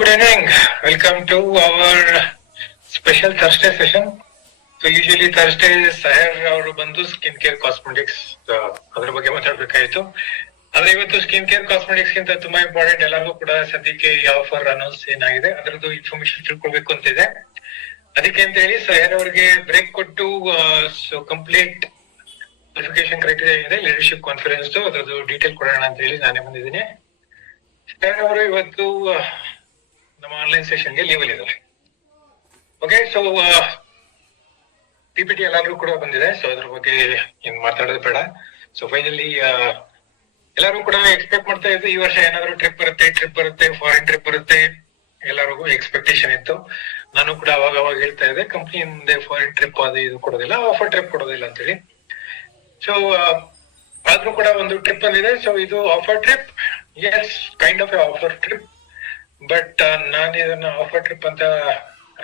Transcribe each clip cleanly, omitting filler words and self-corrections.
good evening. Welcome to our special Thursday session. So usually Thursday Saher ಅವರು ಬಂದು skin care cosmetics ಅದ್ರ ಬಗ್ಗೆ ಮಾತಾಡ್ಬೇಕಾಯ್ತು. ಆದ್ರೆ ಇವತ್ತು ಸ್ಕಿನ್ ಕೇರ್ ಕಾಸ್ಮೆಟಿಕ್ಸ್ ಗಿಂತ ತುಂಬಾ ಇಂಪಾರ್ಟೆಂಟ್, ಎಲ್ಲರಿಗೂ ಕೂಡ ಸದ್ಯಕ್ಕೆ ಯಾವ ಆಫರ್ ಅನೌನ್ಸ್ ಏನಾಗಿದೆ ಅದರದ್ದು ಇನ್ಫಾರ್ಮೇಶನ್ ತಿಳ್ಕೊಳ್ಬೇಕು ಅಂತಿದೆ. ಅದಕ್ಕೆ ಅಂತ ಹೇಳಿ ಸಹರ್ ಅವರಿಗೆ ಬ್ರೇಕ್ ಕೊಟ್ಟು ಕಂಪ್ಲೀಟ್ ಕ್ವಾಲಿಫಿಕೇಶನ್ ಕ್ರೈಟೀರಿಯಾ ಇದೆ, ಲೀಡರ್ಶಿಪ್ ಕಾನ್ಫರೆನ್ಸ್ ಅದರದ್ದು ಡೀಟೇಲ್ ಕೊಡೋಣ ಅಂತ ಹೇಳಿ ನಾನೇ ಬಂದಿದ್ದೀನಿ. ಸಹರ್ ಅವರು ಇವತ್ತು ನಮ್ಮ ಆನ್ಲೈನ್ ಸೆಷನ್ಗೆ ಲೀವ್ ಅಲ್ಲಿ ಇದ್ದಾರೆ. ಓಕೆ, ಸೊ PPT ಎಲ್ಲಾದ್ರೂ ಕೂಡ ಬಂದಿದೆ, ಸೊ ಅದ್ರ ಬಗ್ಗೆ ಏನ್ ಮಾತಾಡೋದು ಬೇಡ. ಸೊ ಫೈನಲಿ ಎಲ್ಲರೂ ಕೂಡ ಎಕ್ಸ್ಪೆಕ್ಟ್ ಮಾಡ್ತಾ ಇದ್ದು ಈ ವರ್ಷ ಏನಾದ್ರು ಟ್ರಿಪ್ ಬರುತ್ತೆ, ಫಾರಿನ್ ಟ್ರಿಪ್ ಬರುತ್ತೆ, ಎಲ್ಲರಿಗೂ ಎಕ್ಸ್ಪೆಕ್ಟೇಷನ್ ಇತ್ತು. ನಾನು ಕೂಡ ಅವಾಗ ಹೇಳ್ತಾ ಇದ್ದೆ, ಕಂಪ್ನಿ ಮುಂದೆ ಫಾರಿನ್ ಟ್ರಿಪ್ ಅದು ಇದು ಕೊಡೋದಿಲ್ಲ, ಆಫರ್ ಟ್ರಿಪ್ ಕೊಡೋದಿಲ್ಲ ಅಂತ ಹೇಳಿ. ಸೊ ಆದ್ರೂ ಕೂಡ ಒಂದು ಟ್ರಿಪ್ ಬಂದಿದೆ. ಸೊ ಇದು offer trip, yes, kind of a offer trip, but ನಾನು ಇದನ್ನ ಆಫರ್ ಟ್ರಿಪ್ ಅಂತ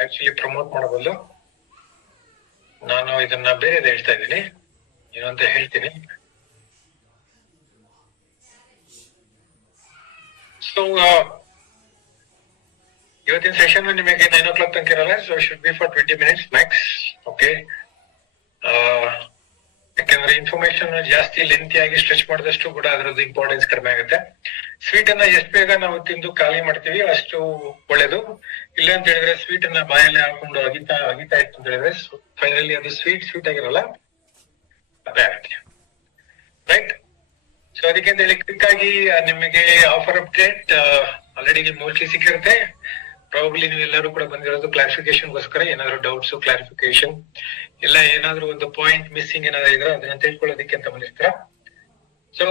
ಆಕ್ಚುಲಿ ಪ್ರಮೋಟ್ ಮಾಡಬಹುದು. ನಾನು ಇದನ್ನ ಬೇರೆದು ಹೇಳ್ತಾ ಇದ್ದೀನಿ, ಏನು ಅಂತ ಹೇಳ್ತೀನಿ. ಸೊ ಇವತ್ತಿನ ಸೆಷನ್ ನಿಮಗೆ 9 o'clock ತನಕ ಇರಲ್ಲ. So should be for 20 minutes Max. Okay, ಯಾಕಂದ್ರೆ ಇನ್ಫಾರ್ಮೇಶನ್ ಜಾಸ್ತಿ ಲೆಂತಿ ಆಗಿ ಸ್ಟ್ರೆಚ್ ಮಾಡಿದಷ್ಟು ಕೂಡ ಅದರದ್ದು ಇಂಪಾರ್ಟೆನ್ಸ್ ಕಡಿಮೆ ಆಗುತ್ತೆ. ಸ್ವೀಟ್ ಅನ್ನ ಎಷ್ಟು ಬೇಗ ನಾವು ತಿಂದು ಖಾಲಿ ಮಾಡ್ತೀವಿ ಅಷ್ಟು ಒಳ್ಳೇದು. ಇಲ್ಲ ಅಂತ ಹೇಳಿದ್ರೆ ಸ್ವೀಟ್ ಅನ್ನ ಬಾಯಲ್ಲಿ ಹಾಕೊಂಡು ಅಗಿತಾ ಇತ್ತು ಅಂತ ಹೇಳಿದ್ರೆ ಫೈನಲಿ ಅದು ಸ್ವೀಟ್ ಆಗಿರಲ್ಲ, ರೈಟ್. ಸೊ ಅದಕ್ಕೆ ಅಂತ ಹೇಳಿ ಕ್ವಿಕ್ ಆಗಿ ನಿಮಗೆ ಆಫರ್ ಅಪ್ಡೇಟ್ ಆಲ್ರೆಡಿ ಮೋಸ್ಟ್ಲಿ ಸಿಕ್ಕಿರುತ್ತೆ. ಪ್ರಾಬಬ್ಲಿ ನೀವು ಎಲ್ಲರೂ ಕೂಡ ಬಂದಿರೋದು ಕ್ಲಾರಿಫಿಕೇಶನ್ಗೋಸ್ಕರ. ಏನಾದ್ರು ಡೌಟ್ಸ್, ಕ್ಲಾರಿಫಿಕೇಶನ್ ಇಲ್ಲ ಏನಾದ್ರು ಒಂದು ಪಾಯಿಂಟ್ ಮಿಸ್ಸಿಂಗ್ ಏನಾದ್ರು ಇದ್ರೆ ಅದನ್ನ ತಿಳ್ಕೊಳ್ಳೋದಕ್ಕೆ ಅಂತ ಬಂದಿರ್ತೀರಾ. So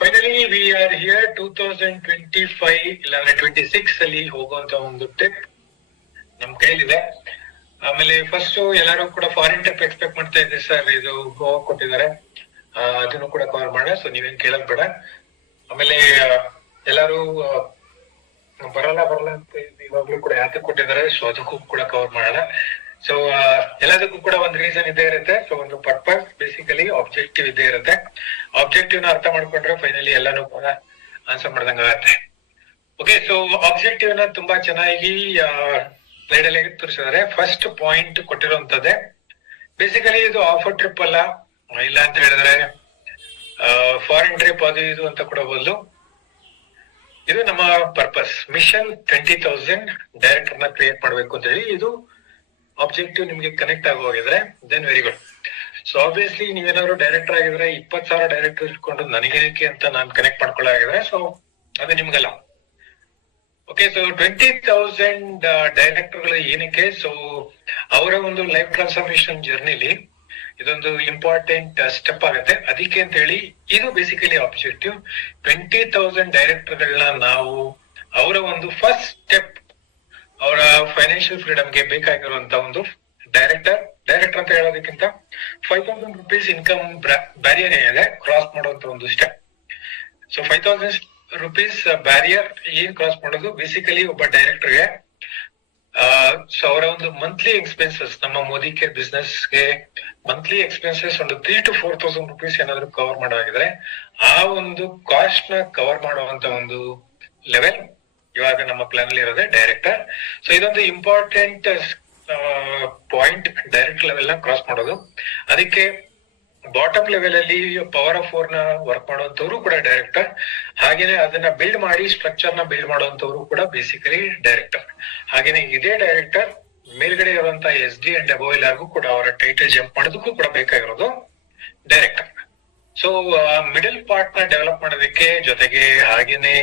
finally we are here 2025 ಇಲ್ಲಾಂದ್ರೆ 26 ಅಲ್ಲಿ ಹೋಗುವಂತ ಒಂದು ಟ್ರಿಪ್ ನಮ್ ಕೈಲಿದೆ. ಆಮೇಲೆ ಫಸ್ಟ್ ಎಲ್ಲರೂ ಕೂಡ ಫಾರಿನ್ ಟ್ರಿಪ್ ಎಕ್ಸ್ಪೆಕ್ಟ್ ಮಾಡ್ತಾ ಇದ್ದೆ ಸರ್, ಇದು ಗೋವಾ ಕೊಟ್ಟಿದ್ದಾರೆ, ಅದನ್ನು ಕೂಡ ಕವರ್ ಮಾಡೋಣ. ಸೊ ನೀವೇನ್ ಕೇಳಕ್ ಬೇಡ. ಆಮೇಲೆ ಎಲ್ಲರೂ ಬರಲ್ಲ ಅಂತ ಇವಾಗ್ಲೂ ಕೂಡ ಯಾಕೆ ಕೊಟ್ಟಿದ್ದಾರೆ, ಸೊ ಅದಕ್ಕೂ ಕೂಡ ಕವರ್ ಮಾಡೋಣ. ಸೊ ಎಲ್ಲದಕ್ಕೂ ಕೂಡ ಒಂದು ರೀಸನ್ ಇದ್ದೇ ಇರುತ್ತೆ. ಸೊ ಒಂದು ಪರ್ಪಸ್, ಬೇಸಿಕಲಿ ಆಬ್ಜೆಕ್ಟಿವ್ ಇದ್ದೇ ಇರುತ್ತೆ. ಆಬ್ಜೆಕ್ಟಿವ್ ನ ಅರ್ಥ ಮಾಡ್ಕೊಂಡ್ರೆ ಫೈನಲಿ ಎಲ್ಲಾನು ಕೂಡ ಆನ್ಸರ್ ಮಾಡ್ದಂಗ ಆಗತ್ತೆ. ಓಕೆ, ಸೊ ಆಬ್ಜೆಕ್ಟಿವ್ ನ ತುಂಬಾ ಚೆನ್ನಾಗಿ ಸ್ಲೈಡ್ ಅಲ್ಲಿ ತೋರಿಸಿದ್ದಾರೆ. ಫಸ್ಟ್ ಪಾಯಿಂಟ್ ಕೊಟ್ಟಿರುವಂತದ್ದೇ. ಬೇಸಿಕಲಿ ಇದು ಆಫರ್ ಟ್ರಿಪ್ ಅಲ್ಲ, ಇಲ್ಲ ಅಂತ ಹೇಳಿದ್ರೆ ಫಾರಿನ್ ಟ್ರಿಪ್ ಅದು ಇದು ಅಂತ ಕೊಡಬಹುದು. ಇದು ನಮ್ಮ ಪರ್ಪಸ್, ಮಿಷನ್ 20,000 ಡೈರೆಕ್ಟರ್ ನ ಕ್ರಿಯೇಟ್ ಮಾಡ್ಬೇಕು ಅಂತ ಹೇಳಿ. ಇದು ಆಬ್ಜೆಕ್ಟಿವ್ ನಿಮ್ಗೆ ಕನೆಕ್ಟ್ ಆಗೋಗಿದ್ರೆ then very good. So obviously ನೀವೇನಾದ್ರು ಡೈರೆಕ್ಟರ್ ಆಗಿದ್ರೆ 20,000 ಡೈರೆಕ್ಟರ್ ಇಟ್ಕೊಂಡು ನನಗೇನಕ್ಕೆ ಅಂತ ನಾನು ಕನೆಕ್ಟ್ ಮಾಡ್ಕೊಳ್ಳಾಗಿದ್ರೆ ಸೊ ಅದು ನಿಮ್ಗಲ್ಲ. ಓಕೆ, ಸೊ 20,000 ಡೈರೆಕ್ಟರ್ಗಳು ಏನಕ್ಕೆ? ಸೊ ಅವರ ಒಂದು ಲೈಫ್ ಟ್ರಾನ್ಸ್ಫಾರ್ಮೇಶನ್ ಜರ್ನಿಲಿ ಇದೊಂದು ಇಂಪಾರ್ಟೆಂಟ್ ಸ್ಟೆಪ್ ಆಗುತ್ತೆ. ಅದಕ್ಕೆ ಅಂತ ಹೇಳಿ ಇದು ಬೇಸಿಕಲಿ ಆಬ್ಜೆಕ್ಟಿವ್. 20,000 ಡೈರೆಕ್ಟರ್ಗಳನ್ನ ನಾವು ಅವರ ಒಂದು ಫಸ್ಟ್ ಸ್ಟೆಪ್, ಅವರ ಫೈನಾನ್ಷಿಯಲ್ ಫ್ರೀಡಮ್ಗೆ ಬೇಕಾಗಿರುವಂತ ಒಂದು ಡೈರೆಕ್ಟರ್ ಅಂತ ಹೇಳೋದಕ್ಕಿಂತ 5,000 rupees ಇನ್ಕಮ್ ಬ್ಯಾರಿಯರ್ ಏನಿದೆ ಕ್ರಾಸ್ ಮಾಡುವಂತ ಒಂದು ಸ್ಟೆಪ್. ಸೊ 5,000 rupees ಬ್ಯಾರಿಯರ್ ಏನ್ ಕ್ರಾಸ್ ಮಾಡೋದು ಬೇಸಿಕಲಿ ಒಬ್ಬ ಡೈರೆಕ್ಟರ್ಗೆ ಸೊ ಅವರ ಒಂದು ಮಂತ್ಲಿ ಎಕ್ಸ್ಪೆನ್ಸಸ್, ನಮ್ಮ ಮೋದಿ ಕೇರ್ ಬಿಸ್ನೆಸ್ಗೆ ಮಂತ್ಲಿ ಎಕ್ಸ್ಪೆನ್ಸಸ್ ಒಂದು 3,000 to 4,000 rupees ಏನಾದ್ರು ಕವರ್ ಮಾಡೋದಾಗಿದ್ರೆ ಆ ಒಂದು ಕಾಸ್ಟ್ ನ ಕವರ್ ಮಾಡುವಂತ ಒಂದು ಲೆವೆಲ್ ಇವಾಗ ನಮ್ಮ ಪ್ಲಾನ್ ಅಲ್ಲಿ ಇರೋದೇ ಡೈರೆಕ್ಟರ್. ಸೊ ಇದೊಂದು ಇಂಪಾರ್ಟೆಂಟ್ ಪಾಯಿಂಟ್, ಡೈರೆಕ್ಟ್ ಲೆವೆಲ್ ನ ಕ್ರಾಸ್ ಮಾಡೋದು. ಅದಕ್ಕೆ ಬಾಟಮ್ ಲೆವೆಲ್ ಅಲ್ಲಿ ಪವರ್ ಆಫ್ 4 ನ ವರ್ಕ್ ಮಾಡುವಂತವ್ರು ಕೂಡ ಡೈರೆಕ್ಟರ್. ಹಾಗೇನೆ ಅದನ್ನ ಬಿಲ್ಡ್ ಮಾಡಿ ಸ್ಟ್ರಕ್ಚರ್ ನ ಬಿಲ್ಡ್ ಮಾಡುವಂತವ್ರು ಕೂಡ ಬೇಸಿಕಲಿ ಡೈರೆಕ್ಟರ್. ಹಾಗೇನೆ ಇದೇ ಡೈರೆಕ್ಟರ್ ಮೇಲ್ಗಡೆ ಇರುವಂತಹ SD and above ಎಲ್ಲರಿಗೂ ಕೂಡ ಅವರ ಟೈಟಲ್ ಜಂಪ್ ಮಾಡೋದಕ್ಕೂ ಕೂಡ ಬೇಕಾಗಿರೋದು ಡೈರೆಕ್ಟರ್. ಸೊ ಮಿಡಲ್ ಪಾರ್ಟ್ ನ ಡೆವಲಪ್ ಮಾಡೋದಕ್ಕೆ ಜೊತೆಗೆ ಹಾಗೇನೆ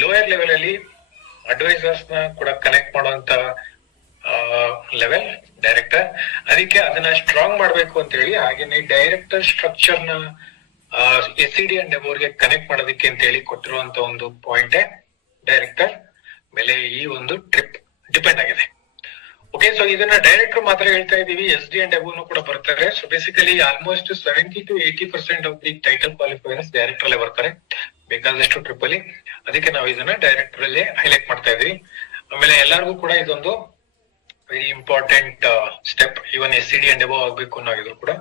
ಲೋಯರ್ ಲೆವೆಲ್ ಅಲ್ಲಿ ಅಡ್ವೈಸರ್ಸ್ ನ ಕೂಡ ಕನೆಕ್ಟ್ ಮಾಡುವಂತ ಲೆವೆಲ್ ಡೈರೆಕ್ಟರ್. ಅದಕ್ಕೆ ಅದನ್ನ ಸ್ಟ್ರಾಂಗ್ ಮಾಡ್ಬೇಕು ಅಂತ ಹೇಳಿ ಹಾಗೇನೆ ಡೈರೆಕ್ಟರ್ ಸ್ಟ್ರಕ್ಚರ್ ನ SED and above ಗೆ ಕನೆಕ್ಟ್ ಮಾಡೋದಕ್ಕೆ ಅಂತ ಹೇಳಿ ಕೊಟ್ಟಿರುವಂತ ಒಂದು ಪಾಯಿಂಟ್ ಡೈರೆಕ್ಟರ್ ಮೇಲೆ ಈ ಒಂದು ಟ್ರಿಪ್ ಡಿಪೆಂಡ್ ಆಗಿದೆ. ಓಕೆ, ಸೊ ಇದನ್ನ ಡೈರೆಕ್ಟರ್ ಮಾತ್ರ ಹೇಳ್ತಾ ಇದೀವಿ, SD and above ಕೂಡ ಬರ್ತಾರೆ. So basically almost 70 to 80% of the title qualifiers director ಅಲ್ಲೇ ಬರ್ತಾರೆ ಬೇಕಾದಷ್ಟು ಟ್ರಿಪ್ ಅಲ್ಲಿ. ಅದಕ್ಕೆ ನಾವು ಇದನ್ನ ಡೈರೆಕ್ಟರ್ ಅಲ್ಲೇ ಹೈಲೈಟ್ ಮಾಡ್ತಾ ಇದೀವಿ. ಆಮೇಲೆ ಎಲ್ಲರಿಗೂ ಕೂಡ ಇದೊಂದು very important step. Even SED and above ಆಗ್ಬೇಕು ಅನ್ನೋದು ಕೂಡ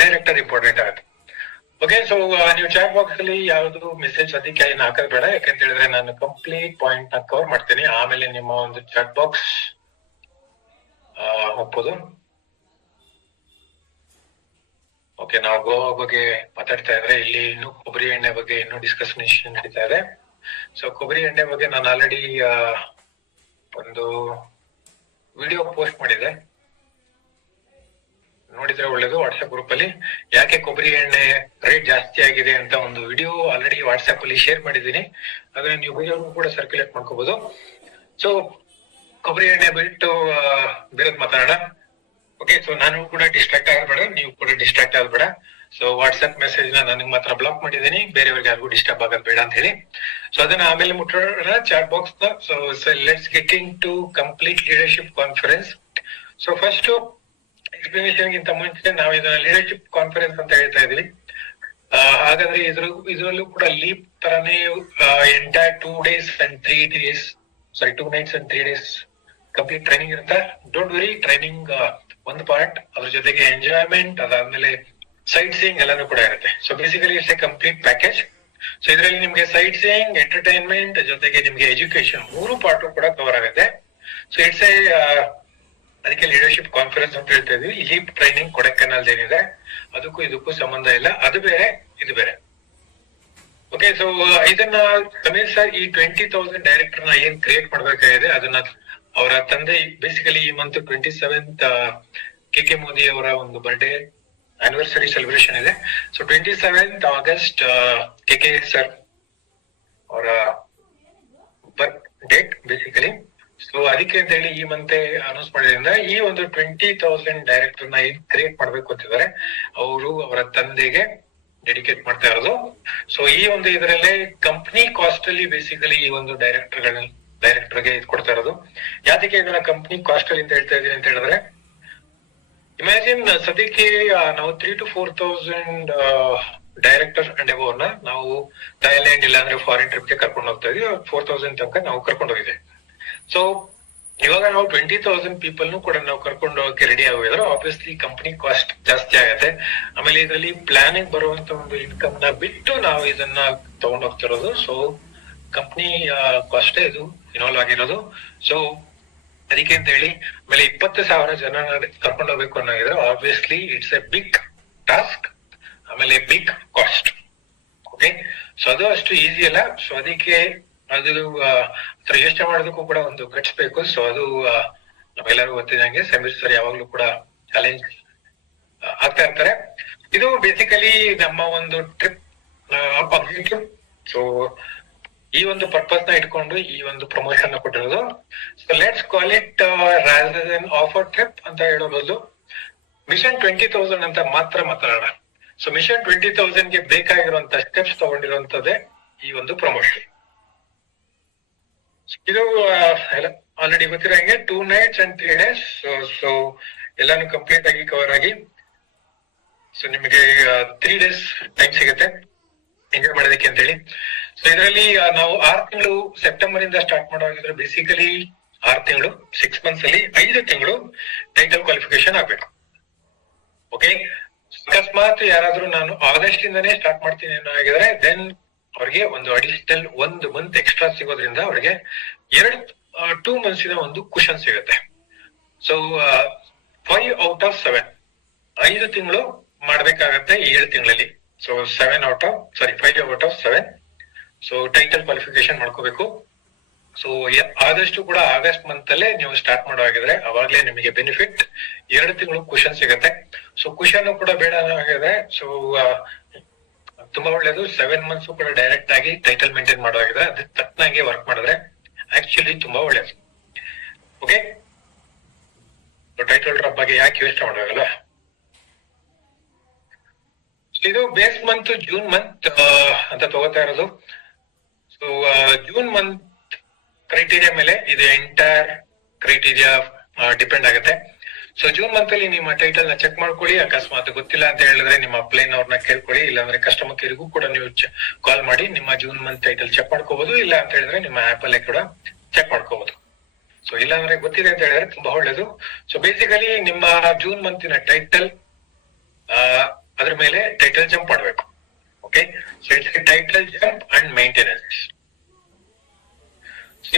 ಡೈರೆಕ್ಟರ್ ಇಂಪಾರ್ಟೆಂಟ್ ಆಗುತ್ತೆ. ಓಕೆ, ಸೊ ನೀವು ಚಾಟ್ ಬಾಕ್ಸ್ ಅಲ್ಲಿ ಯಾವ್ದು ಮೆಸೇಜ್ ಅದಕ್ಕೆ ಏನು ಹಾಕೋದ್ ಬೇಡ. ಯಾಕಂತ ಹೇಳಿದ್ರೆ ನಾನು ಕಂಪ್ಲೀಟ್ ಪಾಯಿಂಟ್ ನ ಕವರ್ ಮಾಡ್ತೀನಿ, ಆಮೇಲೆ ನಿಮ್ಮ ಒಂದು ಚಾಟ್ ಬಾಕ್ಸ್ ಒಪ್ಪೋದು. ಓಕೆ, ನಾವು ಗೋವಾ ಬಗ್ಗೆ ಮಾತಾಡ್ತಾ ಇದ್ರೆ ಇಲ್ಲಿ ಇನ್ನು ಕೊಬ್ಬರಿ ಎಣ್ಣೆ ಬಗ್ಗೆ ಇನ್ನೂ ಡಿಸ್ಕಷನ್ ನಡೀತಾ ಇದೆ. ಸೊ ಕೊಬ್ಬರಿ ಎಣ್ಣೆ ಬಗ್ಗೆ ನಾನು ಆಲ್ರೆಡಿ ಒಂದು ವಿಡಿಯೋ ಪೋಸ್ಟ್ ಮಾಡಿದೆ, ನೋಡಿದ್ರೆ ಒಳ್ಳೇದು. ವಾಟ್ಸ್ಆಪ್ ಗ್ರೂಪ್ ಅಲ್ಲಿ ಯಾಕೆ ಕೊಬ್ಬರಿ ಎಣ್ಣೆ ರೇಟ್ ಜಾಸ್ತಿ ಆಗಿದೆ ಅಂತ ಒಂದು ವಿಡಿಯೋ ಆಲ್ರೆಡಿ ವಾಟ್ಸ್ಆಪ್ ಅಲ್ಲಿ ಶೇರ್ ಮಾಡಿದ್ದೀನಿ, ಅದನ್ನ ನೀವು ವಿಡಿಯೋ ಕೂಡ ಸರ್ಕ್ಯುಲೇಟ್ ಮಾಡ್ಕೋಬಹುದು. ಸೊ ಕೊಬ್ಬರಿ ಎಣ್ಣೆ ಬಿಟ್ಟು ಬೇರೆದ್ ಮಾತಾಡೋಣ. ಓಕೆ, ಸೊ ನಾನು ಕೂಡ ಡಿಸ್ಟ್ರಾಕ್ಟ್ ಆಗಬೇಡ, ನೀವು ಕೂಡ ಡಿಸ್ಟ್ರಾಕ್ಟ್ ಆಗಬೇಡ. ಸೊ ವಾಟ್ಸ್ಆಪ್ ಮೆಸೇಜ್ ನ ನನಗೆ ಮಾತ್ರ ಬ್ಲಾಕ್ ಮಾಡಿದ್ದೀನಿ, ಬೇರೆಯವ್ರಿಗೆ ಯಾರಿಗೂ ಡಿಸ್ಟರ್ಬ್ ಆಗೋದು ಬೇಡ ಅಂತ ಹೇಳಿ. ಸೊ ಅದನ್ನ ಆಮೇಲೆ ಮುಟ್ಟೋಣ ಚಾಟ್ ಬಾಕ್ಸ್ ನ. So let's getting to complete leadership conference. So first explanation ಗಿಂತ ಮುಂಚೆ ನಾವು ಇದನ್ನ ಲೀಡರ್ಶಿಪ್ ಕಾನ್ಫರೆನ್ಸ್ ಅಂತ ಹೇಳ್ತಾ ಇದೀವಿ. ಹಾಗಾದ್ರೆ ಇದ್ರಲ್ಲೂ ಕೂಡ ಲೀಪ್ ತರಾನೇ entire 2 days and 3 days, sorry 2 nights and 3 days complete training ಇರುತ್ತೆ. ಡೋಂಟ್ ವೆರಿ, ಟ್ರೈನಿಂಗ್ ಒಂದು ಪಾರ್ಟ್, ಅದ್ರ ಜೊತೆಗೆ ಎಂಜಾಯ್ಮೆಂಟ್, ಅದಾದ್ಮೇಲೆ ಸೈಟ್ ಸೀಯಿಂಗ್ ಎಲ್ಲಾನು ಕೂಡ ಇರುತ್ತೆ. So basically it's A complete package. So ಇದರಲ್ಲಿ ನಿಮ್ಗೆ ಸೈಟ್ ಸೀಯಿಂಗ್, ಎಂಟರ್ಟೈನ್ಮೆಂಟ್ ಜೊತೆಗೆ ನಿಮ್ಗೆ ಎಜುಕೇಶನ್ 3 ಪಾರ್ಟ್ ಕೂಡ ಕವರ್ ಆಗುತ್ತೆ. ಸೊ ಇಟ್ಸ್ ಎ ಅದಕ್ಕೆ ಲೀಡರ್ಶಿಪ್ ಕಾನ್ಫರೆನ್ಸ್ ಅಂತ ಹೇಳ್ತಾ ಇದೀವಿ. ಲೀಪ್ ಟ್ರೈನಿಂಗ್ ಕೊಡೈಕೆನಾಲ್ ಏನಿದೆ ಅದಕ್ಕೂ ಇದಕ್ಕೂ ಸಂಬಂಧ ಇಲ್ಲ, ಅದು ಬೇರೆ ಇದು ಬೇರೆ. ಓಕೆ, ಸೊ ಇದನ್ನ ಸಮೀರ್ ಸರ್ ಈ 20,000 ಡೈರೆಕ್ಟರ್ ನ ಏನ್ ಕ್ರಿಯೇಟ್ ಮಾಡ್ಬೇಕಾಗಿದೆ ಅದನ್ನ ಅವರ ತಂದೆ ಬೇಸಿಕಲಿ ಈ ಮಂತ್ 27th ಕೆ ಮೋದಿ ಅವರ ಒಂದು ಬರ್ಡೇ ಆನಿವರ್ಸರಿ ಸೆಲೆಬ್ರೇಷನ್ ಇದೆ. So 27th August K sir ಅವರ ಬರ್ತ್ ಡೇಟ್ ಬೇಸಿಕಲಿ. ಸೊ ಅದಕ್ಕೆ ಅಂತ ಹೇಳಿ ಈ ಮಂತ್ ಅನೌನ್ಸ್ ಮಾಡಿದ್ರಿಂದ ಈ ಒಂದು 20,000 ಡೈರೆಕ್ಟರ್ ನ ಏನ್ ಕ್ರಿಯೇಟ್ ಮಾಡ್ಬೇಕು ಅಂತಿದ್ದಾರೆ ಅವರು ಅವರ ತಂದೆಗೆ ಡೆಡಿಕೇಟ್ ಮಾಡ್ತಾ ಇರೋದು. ಸೊ ಈ ಒಂದು ಇದರಲ್ಲೇ ಕಂಪ್ನಿ ಕಾಸ್ಟ್ ಅಲ್ಲಿ ಬೇಸಿಕಲಿ ಈ ಒಂದು ಡೈರೆಕ್ಟರ್ಗೆ ಇದು ಕೊಡ್ತಾ ಇರೋದು. ಯಾವ್ದಕ್ಕೆ ಇದನ್ನ ಕಂಪ್ನಿ ಕಾಸ್ಟ್ ಅಲ್ಲಿ ಅಂತ ಹೇಳ್ತಾ ಇದೀನಿ ಅಂತ ಹೇಳಿದ್ರೆ, ಇಮ್ಯಾಜಿನ್ ಸದ್ಯಕ್ಕೆ ನಾವು 3,000 to 4,000 ಡೈರೆಕ್ಟರ್ ಅಂಡ್ ಎಬೋವ್ ನ ನಾವು ಥೈಲ್ಯಾಂಡ್ ಇಲ್ಲ ಅಂದ್ರೆ ಫಾರಿನ್ ಟ್ರಿಪ್ ಗೆ ಕರ್ಕೊಂಡು ಹೋಗ್ತಾ ಇದೀವಿ. 4,000 ತನಕ ನಾವು ಕರ್ಕೊಂಡು ಹೋಗಿದ್ದೆ. ಸೊ ಇವಾಗ ನಾವು 20,000 ಪೀಪಲ್ ನು ಕೂಡ ನಾವು ಕರ್ಕೊಂಡು ಹೋಗಕ್ಕೆ ರೆಡಿ ಆಗಿದ್ರೆ ಆಬ್ವಿಯಸ್ಲಿ ಕಂಪನಿ ಕಾಸ್ಟ್ ಜಾಸ್ತಿ ಆಗತ್ತೆ. ಆಮೇಲೆ ಇದರಲ್ಲಿ ಪ್ಲಾನಿಂಗ್ ಬರುವಂತ ಒಂದು ಇನ್ಕಮ್ ನ ಬಿಟ್ಟು ನಾವು ಇದನ್ನ ತಗೊಂಡ್ ಹೋಗ್ತಿರೋದು. ಸೊ ಕಂಪನಿ ಕಾಸ್ಟ್ ಇದು ಇನ್ವಾಲ್ವ್ ಆಗಿರೋದು. ಸೊ ಅದಕ್ಕೆ ಅಂತ ಹೇಳಿ ಆಮೇಲೆ 20,000 ಜನ ಕರ್ಕೊಂಡು ಹೋಗ್ಬೇಕು ಅನ್ನೋಗಿದ್ರೆ obviously it's a big task, ಆಮೇಲೆ ಬಿಗ್ ಕಾಸ್ಟ್. ಓಕೆ, ಸೊ ಅದು ಅಷ್ಟು ಈಸಿ ಅಲ್ಲ. ಸೊ ಅದಕ್ಕೆ ಅದು ಯೋಚನೆ ಮಾಡೋದಕ್ಕೂ ಕೂಡ ಒಂದು ಗಟ್ಸ್ ಬೇಕು. ಸೊ ಅದು ನಮ್ಗೆಲ್ಲರಿಗೂ ಗೊತ್ತಿದಂಗೆ ಸಮೀರ್ ಸರ್ ಯಾವಾಗ್ಲೂ ಕೂಡ ಚಾಲೆಂಜ್ ಆಗ್ತಾ ಇರ್ತಾರೆ. ಇದು ಬೇಸಿಕಲಿ ನಮ್ಮ ಒಂದು ಟ್ರಿಪ್ ಆಬ್ಜೆಕ್ಟಿವ್. ಸೊ ಈ ಒಂದು ಪರ್ಪಸ್ ನ ಇಟ್ಕೊಂಡು ಈ ಒಂದು ಪ್ರಮೋಷನ್ ನ ಕೊಟ್ಟಿರೋದು. So let's call it rather then offer trip ಅಂತ ಹೇಳೋ ಬದಲು ಮಿಷನ್ 20,000 ಅಂತ ಮಾತ್ರ ಮಾತಾಡೋಣ. ಸೊ ಮಿಷನ್ 20,000 ಗೆ ಬೇಕಾಗಿರುವಂತ ಸ್ಟೆಪ್ಸ್ ತಗೊಂಡಿರುವಂತದ್ದೇ ಈ ಒಂದು ಪ್ರಮೋಷನ್. ಇದು ಆಲ್ರೆಡಿ ಗೊತ್ತಿರೋ ಹಂಗೆ 2 nights and 3 days. ಸೊ ಎಲ್ಲಾನು ಕಂಪ್ಲೀಟ್ ಆಗಿ ಕವರ್ ಆಗಿ ಸೊ ನಿಮಗೆ 3 days ಟೈಮ್ ಸಿಗುತ್ತೆ ಎಂಜಾಯ್ ಮಾಡೋದಕ್ಕೆ ಅಂತ ಹೇಳಿ. ಸೊ ಇದರಲ್ಲಿ ನಾವು 6 ತಿಂಗಳು ಸೆಪ್ಟೆಂಬರ್ ಇಂದ ಸ್ಟಾರ್ಟ್ ಮಾಡೋಗಿದ್ರೆ ಬೇಸಿಕಲಿ 6 ತಿಂಗಳು 6 months ಅಲ್ಲಿ 5 ತಿಂಗಳು ಟೈಟಲ್ ಕ್ವಾಲಿಫಿಕೇಶನ್ ಆಗ್ಬೇಕು. ಓಕೆ, ಅಕಸ್ಮಾತ್ ಯಾರಾದ್ರೂ ನಾನು ಆಗಸ್ಟ್ ಇಂದಾನೇ ಸ್ಟಾರ್ಟ್ ಮಾಡ್ತೀನಿ ಅನ್ನೋ ಆಗಿದ್ರೆ ದೆನ್ ಅವ್ರಿಗೆ ಒಂದು ಅಡಿಷನಲ್ 1 month ಎಕ್ಸ್ಟ್ರಾ ಸಿಗೋದ್ರಿಂದ ಅವ್ರಿಗೆ 2 months ಒಂದು ಕುಶನ್ ಸಿಗುತ್ತೆ. ಸೊ 5 out of 7 5 ತಿಂಗಳು ಮಾಡ್ಬೇಕಾಗತ್ತೆ 7 ತಿಂಗಳಲ್ಲಿ. So 5 out of 7 so title qualification ಮಾಡ್ಕೋಬೇಕು. ಸೊ ಆದಷ್ಟು ಕೂಡ ಆಗಸ್ಟ್ ಮಂತ್ ಅಲ್ಲೇ ನೀವು ಸ್ಟಾರ್ಟ್ ಮಾಡೋಗಿದ್ರೆ ಅವಾಗ್ಲೇ ನಿಮಗೆ ಬೆನಿಫಿಟ್ 2 ತಿಂಗಳು ಕುಶನ್ ಸಿಗತ್ತೆ. ಸೊ ಕುಶನ್ ಕೂಡ ಬೇಡ ಆಗಿದ್ರೆ ಸೊ ತುಂಬಾ ಒಳ್ಳೇದು. 7 months ಕೂಡ ಡೈರೆಕ್ಟ್ ಆಗಿ ಟೈಟಲ್ ಮೇಂಟೈನ್ ಮಾಡೋಗಿದ್ರೆ ಅದಕ್ಕೆ ತಕ್ಕನಾಗಿ ವರ್ಕ್ ಮಾಡಿದ್ರೆ ಆಕ್ಚುಲಿ ತುಂಬಾ ಒಳ್ಳೇದು. ಓಕೆ, ಟೈಟಲ್ ಡ್ರಾಪ್ ಬಗ್ಗೆ ಯಾಕೆ ಯೋಚನೆ ಮಾಡೋಗಲ್ಲ. ಇದು ಬೇಸ್ ಮಂತ್ ಜೂನ್ ಮಂತ್ ಅಂತ ತಗೋತಾ ಇರೋದು. ಸೊ ಜೂನ್ ಮಂತ್ ಕ್ರೈಟೀರಿಯಾ ಮೇಲೆ ಇದು ಎಂಟೈರ್ ಕ್ರೈಟೀರಿಯಾ ಡಿಪೆಂಡ್ ಆಗುತ್ತೆ. ಸೊ ಜೂನ್ ಮಂತ್ ಅಲ್ಲಿ ನಿಮ್ಮ ಟೈಟಲ್ ನ ಚೆಕ್ ಮಾಡ್ಕೊಳ್ಳಿ. ಅಕಸ್ಮಾತ್ ಗೊತ್ತಿಲ್ಲ ಅಂತ ಹೇಳಿದ್ರೆ ನಿಮ್ಮ ಅಪ್ಲೈನ್ ಅವ್ರನ್ನ ಕೇಳ್ಕೊಳ್ಳಿ, ಇಲ್ಲಾಂದ್ರೆ ಕಸ್ಟಮರ್ ಕೇರ್ಗೂ ಕೂಡ ನೀವು ಕಾಲ್ ಮಾಡಿ ನಿಮ್ಮ ಜೂನ್ ಮಂತ್ ಟೈಟಲ್ ಚೆಕ್ ಮಾಡ್ಕೋಬಹುದು. ಇಲ್ಲ ಅಂತ ಹೇಳಿದ್ರೆ ನಿಮ್ಮ ಆಪ್ ಅಲ್ಲೇ ಕೂಡ ಚೆಕ್ ಮಾಡ್ಕೋಬಹುದು. ಸೊ ಇಲ್ಲಾಂದ್ರೆ ಗೊತ್ತಿದೆ ಅಂತ ಹೇಳಿದ್ರೆ ತುಂಬಾ ಒಳ್ಳೇದು. ಸೊ ಬೇಸಿಕಲಿ ನಿಮ್ಮ ಜೂನ್ ಮಂತಿನ ಟೈಟಲ್ ಅದ್ರ ಮೇಲೆ ಟೈಟಲ್ ಜಂಪ್ ಮಾಡ್ಬೇಕು. Okay, so it's title jump and maintenance.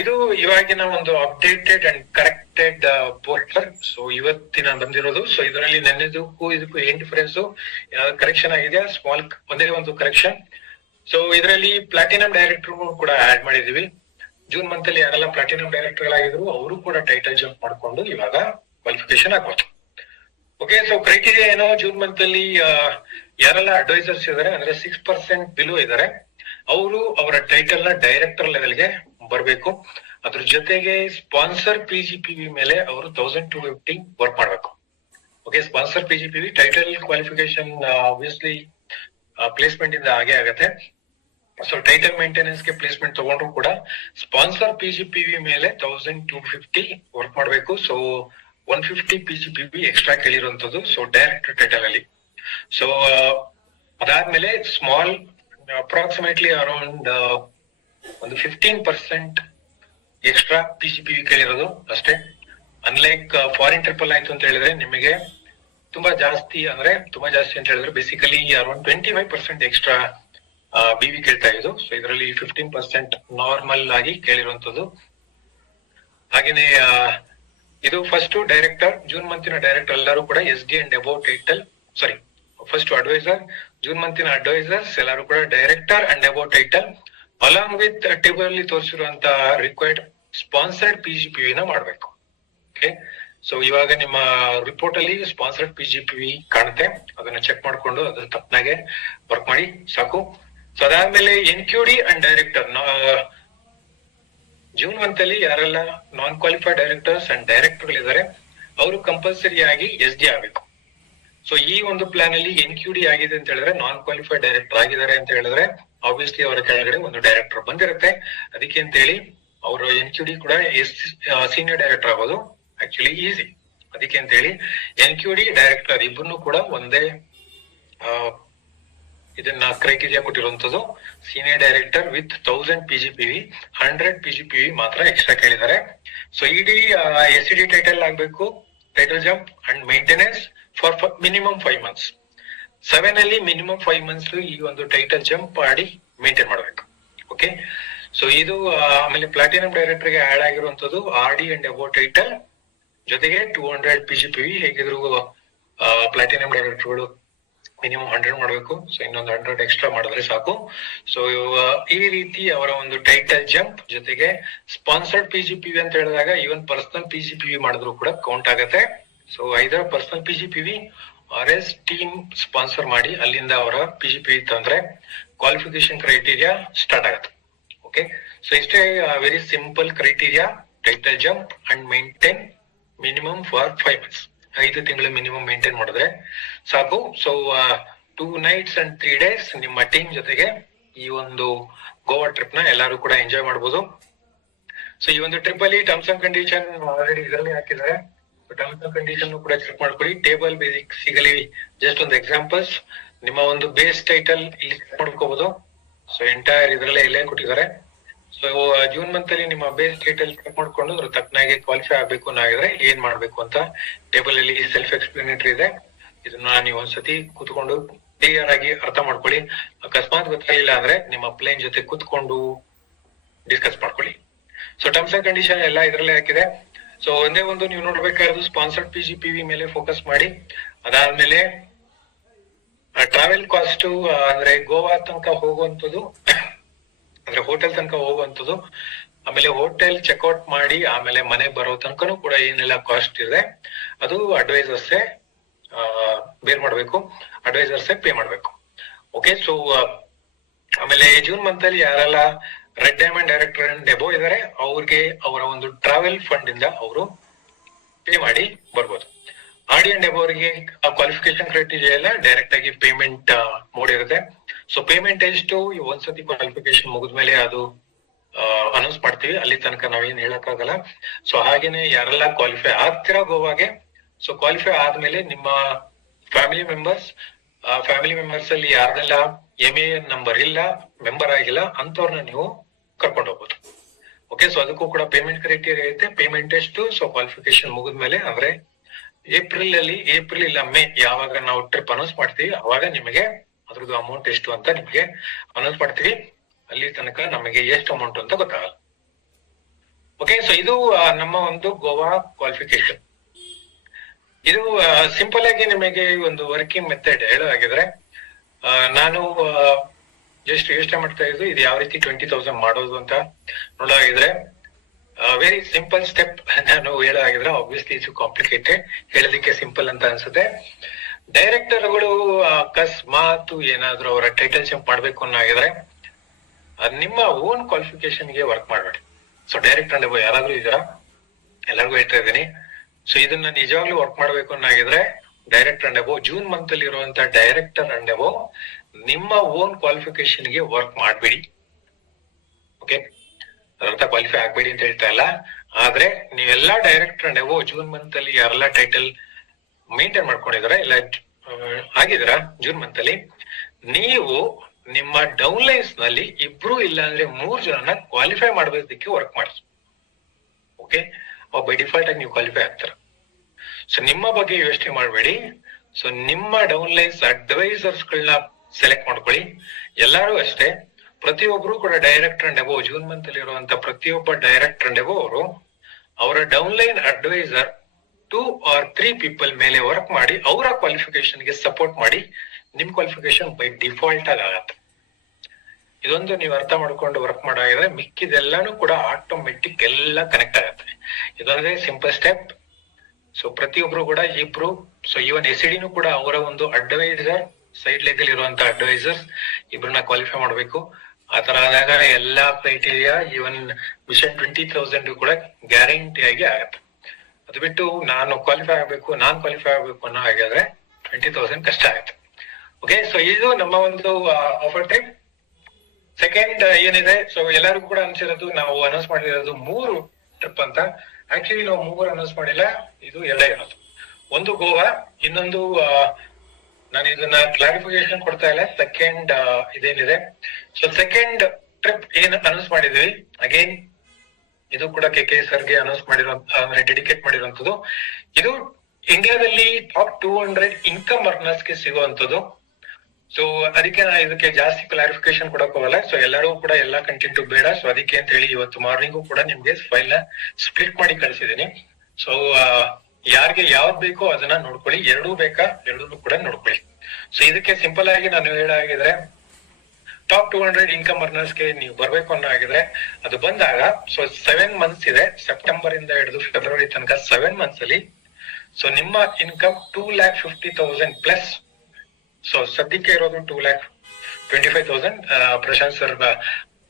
ಇದು ಇವಾಗಿನ ಒಂದು updated and corrected poster. So ಇವತ್ತಿನ ಬಂದಿರೋದು. ಸೊ ಇದರಲ್ಲಿ ನೆನ್ನೆದಕ್ಕೂ ಇದಕ್ಕೂ ಏನ್ ಡಿಫರೆನ್ಸ್, ಕರೆಕ್ಷನ್ ಆಗಿದೆ, ಸ್ಮಾಲ್ ಒಂದೇ ಒಂದು ಕರೆಕ್ಷನ್. ಸೊ ಇದರಲ್ಲಿ ಪ್ಲಾಟಿನಂ ಡೈರೆಕ್ಟರ್ ಕೂಡ ಆಡ್ ಮಾಡಿದೀವಿ. ಜೂನ್ ಮಂತ್ ಅಲ್ಲಿ ಯಾರೆಲ್ಲ ಪ್ಲಾಟಿನಂ ಡೈರೆಕ್ಟರ್ ಗಳಾಗಿದ್ರು ಅವರು ಕೂಡ ಟೈಟಲ್ ಜಂಪ್ ಮಾಡ್ಕೊಂಡು ಇವಾಗ ಕ್ವಾಲಿಫಿಕೇಶನ್ ಆಗ್ಬೋದು. ಓಕೆ, ಸೊ ಕ್ರೈಟೀರಿಯಾ ಏನೋ, ಜೂನ್ ಮಂತ್ ಅಲ್ಲಿ ಯಾರೆಲ್ಲ ಅಡ್ವೈಸರ್ಸ್ ಇದಾರೆ ಅಂದ್ರೆ 6% ಬಿಲೋ ಇದಾರೆ, ಅವರು ಅವರ ಟೈಟಲ್ ನ ಡೈರೆಕ್ಟರ್ ಲೆವೆಲ್ಗೆ ಬರಬೇಕು. ಅದ್ರ ಜೊತೆಗೆ ಸ್ಪಾನ್ಸರ್ PGPV ಮೇಲೆ ಅವರು 1250 ವರ್ಕ್ ಮಾಡ್ಬೇಕು. Okay, sponsor PGPV title qualification obviously placement ಇಂದ ಹಾಗೆ ಆಗತ್ತೆ. ಸೊ ಟೈಟಲ್ ಮೇಂಟೆನೆನ್ಸ್ ಗೆ ಪ್ಲೇಸ್ಮೆಂಟ್ ತಗೊಂಡ್ರು ಕೂಡ ಸ್ಪಾನ್ಸರ್ PGPV ಮೇಲೆ 1250 ವರ್ಕ್ ಮಾಡ್ಬೇಕು. ಸೊ 150 PGPV ಎಕ್ಸ್ಟ್ರಾ ಕೇಳಿರುವಂತದ್ದು. ಸೊ ಡೈರೆಕ್ಟರ್ ಟೈಟಲ್ ಅಲ್ಲಿ. ಸೊ ಅದಾದ್ಮೇಲೆ ಸ್ಮಾಲ್ ಅಪ್ರಾಕ್ಸಿಮೇಟ್ಲಿ ಅರೌಂಡ್ ಒಂದು 15% ಎಕ್ಸ್ಟ್ರಾ PGPV ಕೇಳಿರೋದು ಅಷ್ಟೇ. ಅನ್ಲೈಕ್ ಫಾರಿನ್ ಟ್ರಿಪಲ್ ಆಯ್ತು ಅಂತ ಹೇಳಿದ್ರೆ ನಿಮಗೆ ತುಂಬಾ ಜಾಸ್ತಿ ಅಂತ ಹೇಳಿದ್ರೆ ಬೇಸಿಕಲಿ ಅರೌಂಡ್ 25% ಎಕ್ಸ್ಟ್ರಾ BV ಕೇಳ್ತಾ ಇದ್ದು. ಸೊ ಇದರಲ್ಲಿ 15% ನಾರ್ಮಲ್ ಆಗಿ ಕೇಳಿರುವಂತದ್ದು. ಹಾಗೇನೆ ಇದು ಫಸ್ಟ್ ಡೈರೆಕ್ಟರ್, ಜೂನ್ ಮಂತಿನ ಡೈರೆಕ್ಟರ್ ಎಲ್ಲರೂ ಕೂಡ SD and above title, sorry first adviser, June ಮಂತಿನ ಅಡ್ವೈಸರ್ಸ್ ಎಲ್ಲರೂ ಕೂಡ director and above title along with table ಅಲ್ಲಿ ತೋರಿಸಿರುವಂತ ರಿಕ್ವೈರ್ಡ್ ಸ್ಪಾನ್ಸರ್ಡ್ PGPV ನ ಮಾಡ್ಬೇಕು. ಓಕೆ, ಸೊ ಇವಾಗ ನಿಮ್ಮ ರಿಪೋರ್ಟ್ ಅಲ್ಲಿ ಸ್ಪಾನ್ಸರ್ಡ್ PGPV ಕಾಣುತ್ತೆ, ಅದನ್ನ ಚೆಕ್ ಮಾಡ್ಕೊಂಡು ಅದ್ರ ತಪ್ಪನಾಗೆ ವರ್ಕ್ ಮಾಡಿ ಸಾಕು. ಸೊ ಅದಾದ್ಮೇಲೆ NQD and director, June month ಅಲ್ಲಿ ಯಾರೆಲ್ಲ ನಾನ್ ಕ್ವಾಲಿಫೈಡ್ ಡೈರೆಕ್ಟರ್ಸ್ ಅಂಡ್ ಡೈರೆಕ್ಟರ್ ಗಳಿದ್ದಾರೆ ಅವರು ಕಂಪಲ್ಸರಿ ಆಗಿ SD ಆಗ್ಬೇಕು. ಸೊ ಈ ಒಂದು ಪ್ಲಾನ್ ಅಲ್ಲಿ NQD ಆಗಿದೆ ಅಂತ ಹೇಳಿದ್ರೆ, ನಾನ್ ಕ್ವಾಲಿಫೈಡ್ ಡೈರೆಕ್ಟರ್ ಆಗಿದ್ದಾರೆ ಅಂತ ಹೇಳಿದ್ರೆ ಆಬ್ವಿಯಸ್ಲಿ ಅವರ ಕೆಳಗಡೆ ಒಂದು ಡೈರೆಕ್ಟರ್ ಬಂದಿರುತ್ತೆ. ಅದಕ್ಕೆ ಅಂತ ಹೇಳಿ ಅವರು NQD ಕೂಡ ಸೀನಿಯರ್ ಡೈರೆಕ್ಟರ್ ಆಗೋದು ಆಕ್ಚುಲಿ ಈಸಿ. ಅದಕ್ಕೆ ಅಂತ ಹೇಳಿ NQD ಡೈರೆಕ್ಟರ್ ಇಬ್ಬರನ್ನು ಕೂಡ ಒಂದೇ ಇದನ್ನ ಕ್ರೈಟೀರಿಯಾ ಕೊಟ್ಟಿರುವಂತದ್ದು. Senior director with 1000 PGPV, 100 PGPV ಮಾತ್ರ ಎಕ್ಸ್ಟ್ರಾ ಕೇಳಿದ್ದಾರೆ. ಸೊ ಇಡೀ SCD ಟೈಟಲ್ ಆಗ್ಬೇಕು, title jump and maintenance for minimum 5 months. 7 ಅಲ್ಲಿ ಮಿನಿಮಮ್ 5 months ಈ ಒಂದು ಟೈಟಲ್ ಜಂಪ್ ಮಾಡಿ ಮೇಂಟೈನ್ ಮಾಡ್ಬೇಕು. ಓಕೆ, ಸೊ ಇದು ಆಮೇಲೆ ಪ್ಲಾಟಿನಂ ಡೈರೆಕ್ಟರ್ ಗೆ ಆಡ್ ಆಗಿರುವಂತದ್ದು RD ಅಂಡ್ ಅಬೌವ್ ಟೈಟಲ್ ಜೊತೆಗೆ 200 PGPV. ಹೇಗಿದ್ರು ಪ್ಲಾಟಿನಂ ಡೈರೆಕ್ಟರ್ಗಳು ಮಿನಿಮಮ್ 100 ಮಾಡ್ಬೇಕು. ಸೊ ಇನ್ನೊಂದು 100 ಎಕ್ಸ್ಟ್ರಾ ಮಾಡಿದ್ರೆ ಸಾಕು. ಸೊ ಈ ರೀತಿ ಅವರ ಒಂದು ಟೈಟಲ್ ಜಂಪ್ ಜೊತೆಗೆ ಸ್ಪಾನ್ಸರ್ಡ್ PGPV ಅಂತ ಹೇಳಿದಾಗ ಈವನ್ ಪರ್ಸನಲ್ PGPV ಮಾಡಿದ್ರು ಕೂಡ ಕೌಂಟ್ ಆಗತ್ತೆ. So either personal PGPV RS team sponsor ಮಾಡಿ ಅಲ್ಲಿಂದ ಅವರ PGPV ತಂದ್ರೆ ಕ್ವಾಲಿಫಿಕೇಶನ್ ಕ್ರೈಟೀರಿಯಾ ಸ್ಟಾರ್ಟ್ ಆಗುತ್ತೆ. ಓಕೆ, ಸೊ ಇಷ್ಟೇ very simple criteria, title jump and maintain minimum for 5 months. 5 ತಿಂಗಳು ಮಿನಿಮಮ್ ಮೇಂಟೈನ್ ಮಾಡಿದ್ರೆ ಸಾಕು. ಸೊ 2 nights and 3 days ನಿಮ್ಮ ಟೀಮ್ ಜೊತೆಗೆ ಈ ಒಂದು ಗೋವಾ ಟ್ರಿಪ್ ನ ಎಲ್ಲರೂ ಕೂಡ ಎಂಜಾಯ್ ಮಾಡಬಹುದು. ಸೊ ಈ ಒಂದು ಟ್ರಿಪ್ ಅಲ್ಲಿ ಟರ್ಮ್ಸ್ ಅಂಡ್ ಕಂಡೀಷನ್ ಆಲ್ರೆಡಿ ಇದರಲ್ಲಿ ಹಾಕಿದ್ದಾರೆ. ಟರ್ಮ್ಸ್ ಅಂಡ್ ಕಂಡೀಷನ್ ಕೂಡ ಚೆಕ್ ಮಾಡ್ಕೊಳ್ಳಿ. ಟೇಬಲ್ ಬೇಸಿಕಲಿ ಜಸ್ಟ್ ಒಂದು ಎಕ್ಸಾಂಪಲ್ಸ್. ನಿಮ್ಮ ಒಂದು ಬೇಸ್ ಟೈಟಲ್ ಇಲ್ಲಿ ಮಾಡ್ಕೋಬಹುದು. ಸೊ ಎಂಟೈರ್ ಇದ್ರಲ್ಲೇ ಇಲ್ಲೇ ಕೊಟ್ಟಿದ್ದಾರೆ. ಸೊ ಜೂನ್ ಮಂತ್ ಅಲ್ಲಿ ನಿಮ್ಮ ಬೇಸ್ ಟೈಟಲ್ ಚೆಕ್ ಮಾಡ್ಕೊಂಡು ಅದ್ರ ತಕ್ಕನಾಗಿ ಕ್ವಾಲಿಫೈ ಆಗ್ಬೇಕು ಅನ್ನೋದ್ರೆ ಏನ್ ಮಾಡ್ಬೇಕು ಅಂತ ಟೇಬಲ್ ಅಲ್ಲಿ ಸೆಲ್ಫ್ ಎಕ್ಸ್ಪ್ಲನೇಟರಿ ಇದೆ. ಇದನ್ನ ನೀವು ಒಂದ್ಸತಿ ಕೂತ್ಕೊಂಡು ಕ್ಲಿಯರ್ ಆಗಿ ಅರ್ಥ ಮಾಡ್ಕೊಳ್ಳಿ. ಅಕಸ್ಮಾತ್ ಗೊತ್ತಾಗಿಲ್ಲ ಅಂದ್ರೆ ನಿಮ್ಮ ಅಪ್ಲೈನ್ ಜೊತೆ ಕೂತ್ಕೊಂಡು ಡಿಸ್ಕಸ್ ಮಾಡ್ಕೊಳ್ಳಿ. ಸೊ ಟರ್ಮ್ಸ್ ಅಂಡ್ ಕಂಡೀಷನ್ ಎಲ್ಲ ಇದ್ರಲ್ಲೇ ಹಾಕಿದೆ. ಸೊ ಒಂದೇ ಒಂದು ನೀವು ನೋಡ್ಬೇಕಾಗಿರೋದು ಸ್ಪಾನ್ಸರ್ಡ್ PGPV ಮೇಲೆ ಫೋಕಸ್ ಮಾಡಿ. ಅದಾದ್ಮೇಲೆ ಟ್ರಾವೆಲ್ ಕಾಸ್ಟ್ ಅಂದ್ರೆ ಗೋವಾ ತನಕ ಹೋಗುವಂತದ್ದು, ಅಂದ್ರೆ ಹೋಟೆಲ್ ತನಕ ಹೋಗುವಂತದ್ದು, ಆಮೇಲೆ ಹೋಟೆಲ್ ಚೆಕ್ಔಟ್ ಮಾಡಿ ಆಮೇಲೆ ಮನೆ ಬರೋ ತನಕನೂ ಕೂಡ ಏನೆಲ್ಲ ಕಾಸ್ಟ್ ಇದೆ ಅದು ಅಡ್ವೈಸರ್ಸೇ ಬೇರ್ ಮಾಡ್ಬೇಕು, ಅಡ್ವೈಸರ್ಸೇ ಪೇ ಮಾಡ್ಬೇಕು. ಓಕೆ, ಸೊ ಆಮೇಲೆ ಜೂನ್ ಮಂತ್ ಅಲ್ಲಿ ಯಾರೆಲ್ಲ red diamond director and above ಇದಾರೆ ಅವ್ರಿಗೆ ಅವರ ಒಂದು ಟ್ರಾವೆಲ್ ಫಂಡ್ ಇಂದ ಅವರು ಪೇ ಮಾಡಿ ಬರ್ಬೋದು. RD ಅಂಡ್ ಎಬೋ ಅವರಿಗೆ ಕ್ವಾಲಿಫಿಕೇಶನ್ ಕ್ರೈಟೀರಿಯಾ ಎಲ್ಲ ಡೈರೆಕ್ಟ್ ಆಗಿ ಪೇಮೆಂಟ್ ಮೋಡ್ ಇರುತ್ತೆ. ಸೊ ಪೇಮೆಂಟ್ ಎಷ್ಟು ಒಂದ್ಸತಿ ಕ್ವಾಲಿಫಿಕೇಶನ್ ಮುಗಿದ್ಮೇಲೆ ಅದು ಅನೌನ್ಸ್ ಮಾಡ್ತೀವಿ, ಅಲ್ಲಿ ತನಕ ನಾವೇನ್ ಹೇಳಕ್ಕಾಗಲ್ಲ. ಸೊ ಹಾಗೇನೆ ಯಾರೆಲ್ಲ ಕ್ವಾಲಿಫೈ ಆಗ್ತೀರಾ ಗೋವಾಗೆ, ಸೊ ಕ್ವಾಲಿಫೈ ಆದ್ಮೇಲೆ ನಿಮ್ಮ ಫ್ಯಾಮಿಲಿ ಮೆಂಬರ್ಸ್ ಅಲ್ಲಿ ಯಾರ್ದೆಲ್ಲ MAN ನಂಬರ್ ಇಲ್ಲ, ಮೆಂಬರ್ ಆಗಿಲ್ಲ ಅಂತವ್ರನ್ನ ನೀವು ಕರ್ಕೊಂಡು ಹೋಗ್ಬೋದು. ಓಕೆ, ಸೊ ಅದಕ್ಕೂ ಕೂಡ ಪೇಮೆಂಟ್ ಕ್ರೈಟೀರಿಯಾ ಐತೆ. ಪೇಮೆಂಟ್ ಎಷ್ಟು? ಸೊ ಕ್ವಾಲಿಫಿಕೇಶನ್ ಮುಗಿದ್ಮೇಲೆ ಅಂದ್ರೆ ಏಪ್ರಿಲ್ ಇಲ್ಲ ಮೇ ಯಾವಾಗ ನಾವು ಟ್ರಿಪ್ ಅನೌನ್ಸ್ ಮಾಡ್ತೀವಿ ಅವಾಗ ನಿಮಗೆ ಅದ್ರದ್ದು ಅಮೌಂಟ್ ಎಷ್ಟು ಅಂತ ನಿಮ್ಗೆ ಅನೌನ್ಸ್ ಮಾಡ್ತೀವಿ. ಅಲ್ಲಿ ತನಕ ನಮಗೆ ಎಷ್ಟು ಅಮೌಂಟ್ ಅಂತ ಗೊತ್ತಾಗಲ್ಲ. ಓಕೆ, ಸೊ ಇದು ನಮ್ಮ ಒಂದು ಗೋವಾ ಕ್ವಾಲಿಫಿಕೇಶನ್. ಇದು ಸಿಂಪಲ್ ಆಗಿ ನಿಮಗೆ ಒಂದು ವರ್ಕಿಂಗ್ ಮೆಥಡ್ ಹೇಳೋದಾಗಿದ್ರೆ, ನಾನು ಜಸ್ಟ್ ಯೋಚನೆ ಮಾಡ್ತಾ ಇದ್ದು ಇದು ಯಾವ ರೀತಿ 20,000 ಮಾಡೋದು ಅಂತ ನೋಡೋದಾಗಿದ್ರೆ, ವೆರಿ ಸಿಂಪಲ್ ಸ್ಟೆಪ್ ನಾನು ಹೇಳೋದಾಗಿದ್ರೆ, ಆಬ್ವಿಯಸ್ಲಿ ಇಟ್ಸ್ ಕಾಂಪ್ಲಿಕೇಟೆಡ್, ಹೇಳೋದಕ್ಕೆ ಸಿಂಪಲ್ ಅಂತ ಅನ್ಸುತ್ತೆ. ಡೈರೆಕ್ಟರ್ಗಳು ಅಕಸ್ಮಾತ್ ಏನಾದ್ರು ಅವರ ಟೈಟಲ್ ಜಂಪ್ ಮಾಡ್ಬೇಕು ಅನ್ನೋದಾಗಿದ್ರೆ ನಿಮ್ಮ ಓನ್ ಕ್ವಾಲಿಫಿಕೇಶನ್ಗೆ ವರ್ಕ್ ಮಾಡಬೇಡಿ. ಸೊ ಡೈರೆಕ್ಟರ್ ಅಂಡ್ ಯಾರಾದ್ರೂ ಇದ್ದೀರಾ, ಎಲ್ಲರಿಗೂ ಹೇಳ್ತಾ ಇದ್ದೀನಿ. ಸೊ ಇದನ್ನ ನಿಜವಾಗ್ಲೂ ವರ್ಕ್ ಮಾಡ್ಬೇಕು ಅನ್ನೋದಾಗಿದ್ರೆ director and above June month ಅಲ್ಲಿ ಇರುವಂತ ಡೈರೆಕ್ಟರ್ ಅಂಡ್ ಅಬೋ ನಿಮ್ಮ ಓನ್ ಕ್ವಾಲಿಫಿಕೇಶನ್ ಗೆ ವರ್ಕ್ ಮಾಡ್ಬೇಡಿ. ಓಕೆ, ಅದರ್ಥ ಕ್ವಾಲಿಫೈ ಆಗ್ಬೇಡಿ ಅಂತ ಹೇಳ್ತಾ ಇಲ್ಲ, ಆದ್ರೆ ನೀವೆಲ್ಲಾ director and above June month ಅಲ್ಲಿ ಯಾರೆಲ್ಲ ಟೈಟಲ್ ಮೇಂಟೈನ್ ಮಾಡ್ಕೊಂಡಿದಾರ ಇಲ್ಲ ಆಗಿದಾರ ಜೂನ್ ಮಂತ್ ಅಲ್ಲಿ, ನೀವು ನಿಮ್ಮ ಡೌನ್ ಲೈನ್ಸ್ ನಲ್ಲಿ 2 ಇಲ್ಲ ಅಂದ್ರೆ 3 ಜನನ ಕ್ವಾಲಿಫೈ ಮಾಡೋದಕ್ಕೆ ವರ್ಕ್ ಮಾಡಿ. ಓಕೆ, ಬೈ ಡಿಫಾಲ್ಟ್ ಆಗಿ ನೀವು ಕ್ವಾಲಿಫೈ ಆಗ್ತಾರ. ಸೊ ನಿಮ್ಮ ಬಗ್ಗೆ ಯೋಚನೆ ಮಾಡಬೇಡಿ. ಸೊ ನಿಮ್ಮ ಡೌನ್ ಲೈನ್ಸ್ ಅಡ್ವೈಸರ್ಸ್ ಗಳನ್ನ ಸೆಲೆಕ್ಟ್ ಮಾಡ್ಕೊಳ್ಳಿ. ಎಲ್ಲರೂ ಅಷ್ಟೇ, ಪ್ರತಿಯೊಬ್ರು ಕೂಡ director and above June month ಅಲ್ಲಿ ಇರುವಂತ ಪ್ರತಿಯೊಬ್ಬ ಡೈರೆಕ್ಟರ್ ಅಂಡ್ ಅಬೋ ಅವರು ಅವರ down line advisor 2 or 3 people ಮೇಲೆ ವರ್ಕ್ ಮಾಡಿ ಅವರ ಕ್ವಾಲಿಫಿಕೇಶನ್ ಗೆ ಸಪೋರ್ಟ್ ಮಾಡಿ. ನಿಮ್ ಕ್ವಾಲಿಫಿಕೇಶನ್ ಬೈ ಡಿಫಾಲ್ಟ್ ಆಗಿ ಆಗತ್ತೆ. ಇದೊಂದು ನೀವು ಅರ್ಥ ಮಾಡ್ಕೊಂಡು ವರ್ಕ್ ಮಾಡಾಗಿದ್ರೆ ಮಿಕ್ಕಿದೆಲ್ಲಾನು ಕೂಡ ಆಟೋಮೆಟಿಕ್ ಎಲ್ಲ ಕನೆಕ್ಟ್ ಆಗತ್ತೆ. ಇದೊಂದೇ ಸಿಂಪಲ್ ಸ್ಟೆಪ್. ಸೊ ಪ್ರತಿಯೊಬ್ರು ಕೂಡ ಇಬ್ರು, ಸೊ ಇವನ್ SEDನೂ ಕೂಡ ಅವರ ಒಂದು ಅಡ್ವೈಸರ್, ಸೈಡ್ ಲೆಗ್ ಅಲ್ಲಿ ಇರುವಂತ ಅಡ್ವೈಸರ್ಸ್ ಇಬ್ರನ್ನ ಕ್ವಾಲಿಫೈ ಮಾಡ್ಬೇಕು. ಆತರ ಆದಾಗ ಎಲ್ಲಾ ಕ್ರೈಟೀರಿಯಾ ಇವನ್ ಮಿಷನ್ 20,000 ಕೂಡ ಗ್ಯಾರಂಟಿ ಆಗಿ ಆಗತ್ತೆ. ಅದು ಬಿಟ್ಟು ನಾನು ಕ್ವಾಲಿಫೈ ಆಗ್ಬೇಕು ಅನ್ನೋ ಹಾಗಾದ್ರೆ 20,000 ಕಷ್ಟ ಆಗುತ್ತೆ. ಓಕೆ, ಸೊ ಇದು ನಮ್ಮ ಒಂದು ಆಫರ್ ಟೈಪ್. ಸೆಕೆಂಡ್ ಏನಿದೆ, ಸೊ ಎಲ್ಲರಿಗೂ ಕೂಡ ಅನ್ಸಿರೋದು ನಾವು ಅನೌನ್ಸ್ ಮಾಡಿರೋದು 3 ಟ್ರಿಪ್ ಅಂತ. ಆಕ್ಚುಲಿ ನಾವು 3 ಅನೌನ್ಸ್ ಮಾಡಿಲ್ಲ, ಇದು 2 ಇರೋದು. ಒಂದು ಗೋವಾ, ಇನ್ನೊಂದು ನಾನು ಇದನ್ನ ಕ್ಲಾರಿಫಿಕೇಶನ್ ಕೊಡ್ತಾ ಇಲ್ಲ. ಸೆಕೆಂಡ್ ಇದೇನಿದೆ, ಸೊ ಸೆಕೆಂಡ್ ಟ್ರಿಪ್ ಏನ್ ಅನೌನ್ಸ್ ಮಾಡಿದ್ವಿ, ಅಗೇನ್ ಇದು ಕೂಡ KK ಸರ್ಗೆ ಅನೌನ್ಸ್ ಮಾಡಿರುವಂತ, ಅಂದ್ರೆ ಡೆಡಿಕೇಟ್ ಮಾಡಿರುವಂತದ್ದು. ಇದು ಇಂಡಿಯಾದಲ್ಲಿ ಟಾಪ್ 200 ಇನ್ಕಮ್ ಅರ್ನರ್ಸ್ ಗೆ ಸಿಗುವಂತದ್ದು. ಸೊ ಅದಕ್ಕೆ ನಾನು ಇದಕ್ಕೆ ಜಾಸ್ತಿ ಕ್ಲಾರಿಫಿಕೇಶನ್ ಕೊಡಕ್ ಹೋಗಲ್ಲ. ಸೊ ಎಲ್ಲರೂ ಕೂಡ ಎಲ್ಲಾ ಕಂಟೆಂಟ್ ಬೇಡ, ಸೊ ಅದಕ್ಕೆ ಅಂತ ಹೇಳಿ ಇವತ್ತು ಮಾರ್ನಿಂಗು ಕೂಡ ನಿಮ್ಗೆ ಫೈಲ್ ನ ಸ್ಪ್ಲಿಟ್ ಮಾಡಿ ಕಳಿಸಿದೀನಿ. ಸೊ ಯಾರಿಗೆ ಯಾವ್ದು ಬೇಕೋ ಅದನ್ನ ನೋಡ್ಕೊಳ್ಳಿ, 2 ಬೇಕಾ 2 ಕೂಡ ನೋಡ್ಕೊಳ್ಳಿ. ಸೊ ಇದಕ್ಕೆ ಸಿಂಪಲ್ ಆಗಿ ನಾನು ಹೇಳಾಗಿದ್ರೆ, ಟಾಪ್ 200 ಇನ್ಕಮ್ ಅರ್ನರ್ಸ್ ಗೆ ನೀವು ಬರ್ಬೇಕು ಅನ್ನೋ ಆಗಿದ್ರೆ ಅದು ಬಂದಾಗ, ಸೊ 7 ಮಂತ್ಸ್ ಇದೆ, ಸೆಪ್ಟೆಂಬರ್ ಇಂದ ಹಿಡಿದು ಫೆಬ್ರವರಿ ತನಕ 7 ಮಂತ್ಸ್ ಅಲ್ಲಿ. ಸೊ ನಿಮ್ಮ ಇನ್ಕಮ್ 2,50,000 ಪ್ಲಸ್. ಸೊ ಸದ್ಯಕ್ಕೆ ಇರೋದು 2,25,000. ಪ್ರಶಾಂತ್ ಸರ್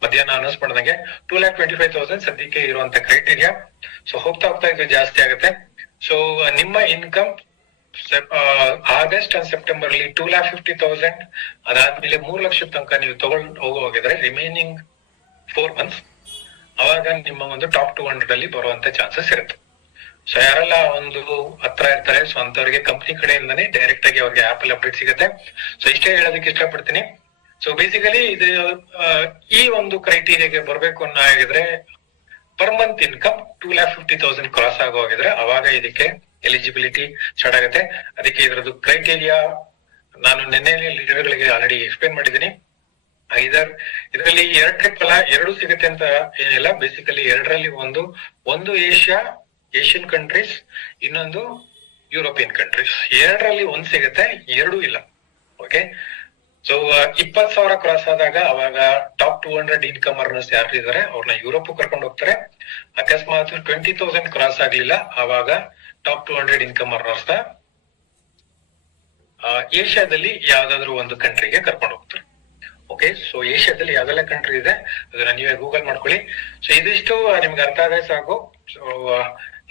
ಮಧ್ಯಾಹ್ನ ಅನೌನ್ಸ್ ಮಾಡಿದಂಗೆ 2,25,000 ಸದ್ಯಕ್ಕೆ ಇರುವಂತ ಕ್ರೈಟೀರಿಯಾ. ಸೊ ಹೋಗ್ತಾ ಹೋಗ್ತಾ ಇದು ಜಾಸ್ತಿ ಆಗುತ್ತೆ. ಸೊ ನಿಮ್ಮ ಇನ್ಕಮ್ ಆಗಸ್ಟ್ ಅಂಡ್ ಸೆಪ್ಟೆಂಬರ್ ಅಲ್ಲಿ 2,50,000, ಅದಾದ್ಮೇಲೆ 3 ಲಕ್ಷದ ತನಕ ನೀವು ತಗೊಂಡು ಹೋಗೋಗಿದ್ರೆ ರಿಮೈನಿಂಗ್ 4 ಮಂತ್ಸ್, ಅವಾಗ ನಿಮ್ಮ ಒಂದು ಟಾಪ್ 200 ಅಲ್ಲಿ ಬರುವಂತ ಚಾನ್ಸಸ್ ಇರುತ್ತೆ. ಸೊ ಯಾರೆಲ್ಲ ಒಂದು ಹತ್ರ ಇರ್ತಾರೆ, ಸೊ ಅಂತವ್ರಿಗೆ ಕಂಪ್ನಿ ಕಡೆಯಿಂದಾನೇ ಡೈರೆಕ್ಟ್ ಆಗಿ ಅವ್ರಿಗೆ ಆಪ್ ಅಲ್ಲಿ ಅಪ್ಡೇಟ್ ಸಿಗುತ್ತೆ. ಸೊ ಇಷ್ಟೇ ಹೇಳೋದಕ್ಕೆ ಇಷ್ಟಪಡ್ತೀನಿ. ಸೊ ಬೇಸಿಕಲಿ ಇದು ಈ ಒಂದು ಕ್ರೈಟೀರಿಯಾಗೆ ಬರ್ಬೇಕು ಅನ್ನೋ ಆಗಿದ್ರೆ ಪರ್ ಮಂತ್ ಇನ್ಕಮ್ 2,50,000 ಕ್ರಾಸ್ ಆಗೋಗಿದ್ರೆ ಅವಾಗ ಇದಕ್ಕೆ ಎಲಿಜಿಬಿಲಿಟಿ ಸ್ಟಾರ್ಟ್ ಆಗುತ್ತೆ. ಅದಕ್ಕೆ ಇದರದ್ದು ಕ್ರೈಟೀರಿಯಾ ನಾನು ನಿನ್ನೆ ಲೀಡರ್ಗಳಿಗೆ ಆಲ್ರೆಡಿ ಎಕ್ಸ್ಪ್ಲೇನ್ ಮಾಡಿದ್ದೀನಿ. ಇದರಲ್ಲಿ 2 ಟ್ರಿಪ್ ಅಲ್ಲ, 2 ಸಿಗುತ್ತೆ ಅಂತ ಏನಿಲ್ಲ. ಬೇಸಿಕಲಿ 2ರಲ್ಲಿ ಒಂದು ಏಷ್ಯನ್ ಕಂಟ್ರೀಸ್, ಇನ್ನೊಂದು ಯುರೋಪಿಯನ್ ಕಂಟ್ರೀಸ್. 2ರಲ್ಲಿ 1 ಸಿಗುತ್ತೆ, 2 ಇಲ್ಲ. ಓಕೆ, ಸೊ 20,000 ಕ್ರಾಸ್ ಆದಾಗ ಅವಾಗ ಟಾಪ್ 200 ಇನ್ಕಮ್ ಅರ್ನರ್ಸ್ ಯಾರು ಇದಾರೆ ಅವ್ರನ್ನ ಯುರೋಪ್ ಕರ್ಕೊಂಡು ಹೋಗ್ತಾರೆ. ಅಕಸ್ಮಾತ್ 20,000 ಕ್ರಾಸ್ ಆಗ್ಲಿಲ್ಲ ಅವಾಗ ಟಾಪ್ 200 ಇನ್ಕಮ್ ಅರ್ನರ್ಸ್ ನ ಏಷ್ಯಾದಲ್ಲಿ ಯಾವ್ದಾದ್ರು ಒಂದು ಕಂಟ್ರಿಗೆ ಕರ್ಕೊಂಡು ಹೋಗ್ತಾರೆ. ಓಕೆ, ಸೊ ಏಷ್ಯಾದಲ್ಲಿ ಯಾವ್ದೆಲ್ಲ ಕಂಟ್ರಿ ಇದೆ ಅದನ್ನ ನೀವೇ ಗೂಗಲ್ ಮಾಡ್ಕೊಳ್ಳಿ. ಸೊ ಇದಿಷ್ಟು ನಿಮ್ಗೆ ಅರ್ಥ ಆದ್ರೆ ಸಾಕು. ಸೊ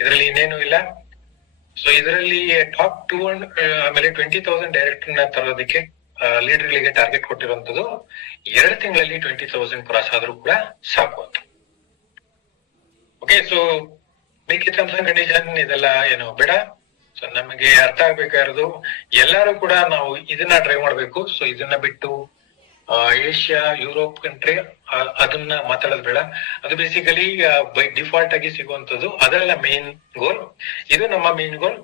ಇದರಲ್ಲಿ ಇನ್ನೇನು ಇಲ್ಲ. ಸೊ ಇದರಲ್ಲಿ ಟಾಪ್ 200 ಆಮೇಲೆ 20,000 ಡೈರೆಕ್ಟರ್ ನ ತರೋದಕ್ಕೆ ಲೀಡರ್ಗಳಿಗೆ ಟಾರ್ಗೆಟ್ ಕೊಟ್ಟಿರುವಂತದ್ದು 2 ತಿಂಗಳಲ್ಲಿ 20,000 ಕ್ರಾಸ್ ಆದ್ರೂ ಕೂಡ ಸಾಕು ಅಂತ. Okay, so make it terms and condition ಇದೆಲ್ಲ ಏನು ಬೇಡ. ಸೊ ನಮಗೆ ಅರ್ಥ ಆಗ್ಬೇಕಾಗಿರೋದು ಎಲ್ಲರೂ ಕೂಡ ನಾವು ಇದನ್ನ ಡ್ರೈವ್ ಮಾಡ್ಬೇಕು. ಸೊ ಇದನ್ನ ಬಿಟ್ಟು ಏಷ್ಯಾ, ಯುರೋಪ್ ಕಂಟ್ರಿ ಅದನ್ನ ಮಾತಾಡೋದು ಬೇಡ. ಅದು ಬೇಸಿಕಲಿ ಬೈ ಡಿಫಾಲ್ಟ್ ಆಗಿ ಸಿಗುವಂತದ್ದು, ಅದೆಲ್ಲ ಮೇನ್ ಗೋಲ್. ಇದು ನಮ್ಮ main goal,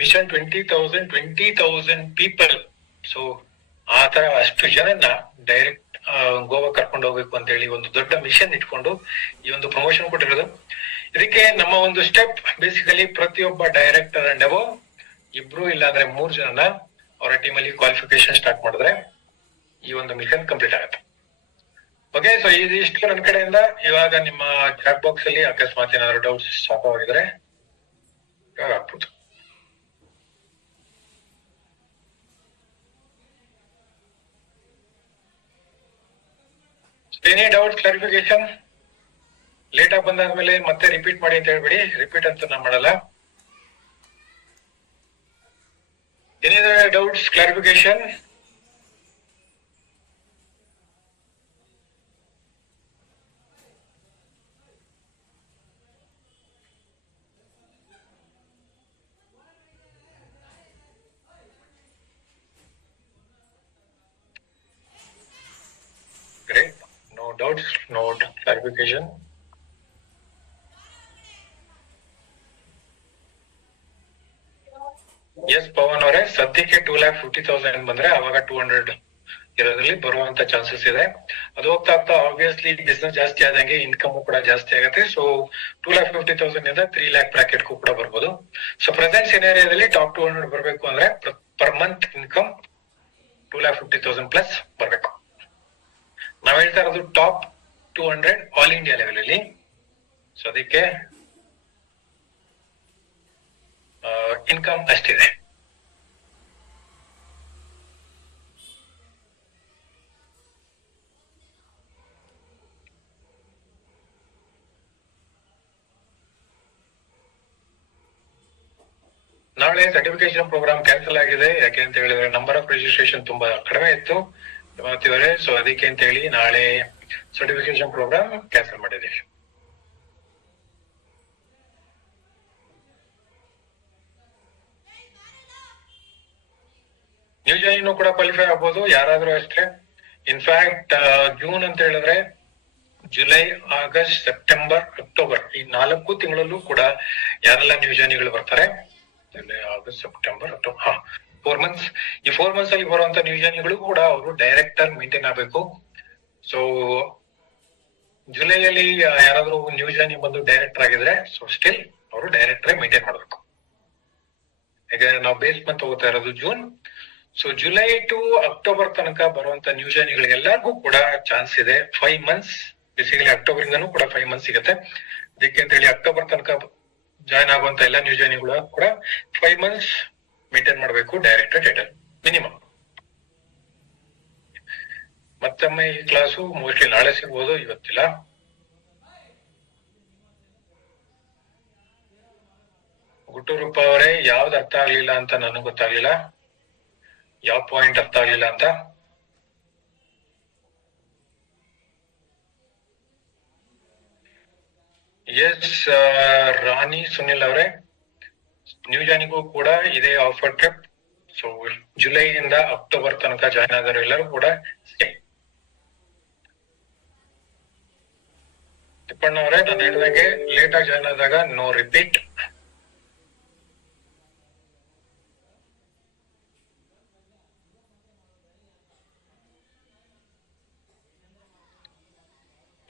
mission 20,000 people. So ಆ ತರ ಅಷ್ಟು ಜನನ್ನ ಡೈರೆಕ್ಟ್ ಗೋವಾ ಕರ್ಕೊಂಡು ಹೋಗ್ಬೇಕು ಅಂತ ಹೇಳಿ ಒಂದು ದೊಡ್ಡ ಮಿಷನ್ ಇಟ್ಕೊಂಡು ಈ ಒಂದು ಪ್ರಮೋಷನ್ ಕೊಟ್ಟಿರೋದು. ಇದಕ್ಕೆ ನಮ್ಮ ಒಂದು ಸ್ಟೆಪ್ ಬೇಸಿಕಲಿ ಪ್ರತಿಯೊಬ್ಬ ಡೈರೆಕ್ಟರ್ ಅಂಡ್ ಅಬೋ ಇಬ್ರು ಇಲ್ಲಾಂದ್ರೆ 3 ಜನನ ಅವರ ಟೀಮ್ ಅಲ್ಲಿ ಕ್ವಾಲಿಫಿಕೇಶನ್ ಸ್ಟಾರ್ಟ್ ಮಾಡಿದ್ರೆ ಈ ಒಂದು ಮಿಷನ್ ಕಂಪ್ಲೀಟ್ ಆಗುತ್ತೆ. ಓಕೆ, ಸೊ ಇದಿಷ್ಟು ನನ್ನ ಕಡೆಯಿಂದ. ಇವಾಗ ನಿಮ್ಮ ಚಾಟ್ ಬಾಕ್ಸ್ ಅಲ್ಲಿ ಅಕಸ್ಮಾತ್ ಏನಾದ್ರು ಡೌಟ್ಸ್ ಸಾಕವಾಗಿದ್ರೆ ಇವಾಗ ಹಾಕ್ಬೋದು. Any doubt, clarification? ಲೇಟ್ ಆಗಿ ಬಂದಾದ್ಮೇಲೆ ಮತ್ತೆ ರಿಪೀಟ್ ಮಾಡಿ ಅಂತ ಹೇಳ್ಬೇಡಿ, ರಿಪೀಟ್ ಅಂತ ನಾ ಮಾಡಲ್ಲ. Any doubts, clarification? Great. No doubts, no clarification. Yes Pavan ಅವರೇ, ಸದ್ಯಕ್ಕೆ 2,50,000 ಬಂದ್ರೆ ಅವಾಗ 200 ಇರೋದ್ರಲ್ಲಿ ಬರುವಂತ ಚಾನ್ಸಸ್ ಇದೆ. ಅದು ಹೋಗ್ತಾ ಹೋಗ್ತಾ ಆಬ್ವಿಯಸ್ಲಿ ಬಿಸ್ನೆಸ್ ಜಾಸ್ತಿ ಆದಂಗೆ ಇನ್ಕಮ್ ಕೂಡ ಜಾಸ್ತಿ ಆಗುತ್ತೆ. ಸೊ 2,50,000 ಇಂದ 3 lakh ಬ್ರಾಕೆಟ್ ಕೂಡ ಬರ್ಬೋದು. ಸೊ ಪ್ರೆಸೆಂಟ್ ಸಿನಾರಿಯಾದಲ್ಲಿ ಟಾಪ್ 200 ಬರ್ಬೇಕು ಅಂದ್ರೆ ಪರ್ ಮಂತ್ ಇನ್ಕಮ್ 2,50,000 ಪ್ಲಸ್ ಬರ್ಬೇಕು. ನಾವ್ ಹೇಳ್ತಾ ಇರೋದು ಟಾಪ್ 200 ಆಲ್ ಇಂಡಿಯಾ ಲೆವೆಲ್ ಅಲ್ಲಿ. ಸೊ ಅದಕ್ಕೆ ಇನ್ಕಮ್ ಅಷ್ಟಿದೆ. ನಾಳೆ ಸರ್ಟಿಫಿಕೇಶನ್ ಪ್ರೋಗ್ರಾಮ್ ಕ್ಯಾನ್ಸಲ್ ಆಗಿದೆ. ಯಾಕೆ ಅಂತ ಹೇಳಿದ್ರೆ ನಂಬರ್ ಆಫ್ ರಿಜಿಸ್ಟ್ರೇಷನ್ ತುಂಬಾ ಕಡಿಮೆ ಇತ್ತು ಇವರೇ. ಸೊ ಅದಕ್ಕೆ ಅಂತ ಹೇಳಿ ನಾಳೆ ಸರ್ಟಿಫಿಕೇಶನ್ ಪ್ರೋಗ್ರಾಮ್ ಕ್ಯಾನ್ಸಲ್ ಮಾಡಿದ್ದೀವಿ. ನ್ಯೂ ಜಾಯಿನ್ ಕೂಡ ಕ್ವಾಲಿಫೈ ಆಗ್ಬೋದು, ಯಾರಾದ್ರೂ ಅಷ್ಟೇ. ಇನ್ಫ್ಯಾಕ್ಟ್ ಜೂನ್ ಅಂತ ಹೇಳಿದ್ರೆ ಜುಲೈ, ಆಗಸ್ಟ್, ಸೆಪ್ಟೆಂಬರ್, ಅಕ್ಟೋಬರ್ ಈ 4 ತಿಂಗಳಲ್ಲೂ ಕೂಡ ಯಾರೆಲ್ಲ ನ್ಯೂ ಜಾಯಿನ್ಗಳು ಬರ್ತಾರೆ, July, August, September, October, 4 months. ಈ 4 ಮಂತ್ಸ್ ಅಲ್ಲಿ ಬರುವಂತ ನ್ಯೂ ಜಾಯಿನ್ಗಳು ಕೂಡ ಅವರು ಡೈರೆಕ್ಟರ್ ಮೇಂಟೈನ್ ಆಗ್ಬೇಕು. ಸೊ ಜುಲೈಯಲ್ಲಿ ಯಾರಾದ್ರೂ ನ್ಯೂ ಜಾಯಿನ್ ಬಂದು ಡೈರೆಕ್ಟರ್ ಆಗಿದ್ರೆ ಸೊ ಸ್ಟಿಲ್ ಅವರು ಡೈರೆಕ್ಟರ್ ಮೇಂಟೈನ್ ಮಾಡ್ಬೇಕು. ಈಗ ನಾವು ಬೇಸ್ ಮಂತ್ ಹೋಗ್ತಾ ಇರೋದು June. So July to October ತನಕ ಬರುವಂತ ನ್ಯೂ ಜಾಯಿನ್ಗಳಿಗೆಲ್ಲರಿಗೂ ಕೂಡ ಚಾನ್ಸ್ ಇದೆ. 5 ಮಂತ್ಸ್ ಬೇಸಿಕಲಿ ಅಕ್ಟೋಬರ್ ಇಂದನೂ ಕೂಡ 5 ಮಂತ್ಸ್ ಸಿಗುತ್ತೆ. ಅದಕ್ಕೆ ಅಂತ ಹೇಳಿ ಅಕ್ಟೋಬರ್ ತನಕ ಜಾಯ್ನ್ ಆಗುವಂತ ಎಲ್ಲ ನ್ಯೂ ಜಾಯಿನ್ಗಳು ಕೂಡ 5 ಮಂತ್ಸ್ ಮೇಂಟೈನ್ ಮಾಡಬೇಕು ಡೈರೆಕ್ಟರ್ ಟೈಟಲ್ ಮಿನಿಮಮ್. ಮತ್ತೊಮ್ಮೆ ಈ ಕ್ಲಾಸು ಮೋಸ್ಟ್ಲಿ ನಾಳೆ ಸಿಗ್ಬೋದು, ಇವತ್ತಿಲ್ಲ. ಗುಟ್ಟೂರಪ್ಪ ಅವರೇ, ಯಾವ್ದು ಅರ್ಥ ಆಗ್ಲಿಲ್ಲ ಅಂತ ನನಗೆ ಗೊತ್ತಾಗ್ಲಿಲ್ಲ, ಯಾವ ಪಾಯಿಂಟ್ ಅರ್ಥ ಆಗ್ಲಿಲ್ಲ ಅಂತ. ಎಸ್ ರಾಣಿ ಸುನಿಲ್ ಅವರೇ, ನ್ಯೂ ಜಾಯಿನಿಗೂ ಕೂಡ ಇದೇ ಆಫರ್ ಟ್ರಿಪ್. ಸೊ ಜುಲೈಯಿಂದ ಅಕ್ಟೋಬರ್ ತನಕ ಜಾಯ್ನ್ ಆದವರು ಎಲ್ಲರೂ ಕೂಡ ಸೇಮ್. ತಿಪ್ಪಣ್ಣ ಅವರೇ, ನಾನು ಹೇಳಿದಂಗೆ ಲೇಟ್ ಆಗಿ ಜಾಯ್ನ್ ಆದಾಗ ನೋ ರಿಪೀಟ್.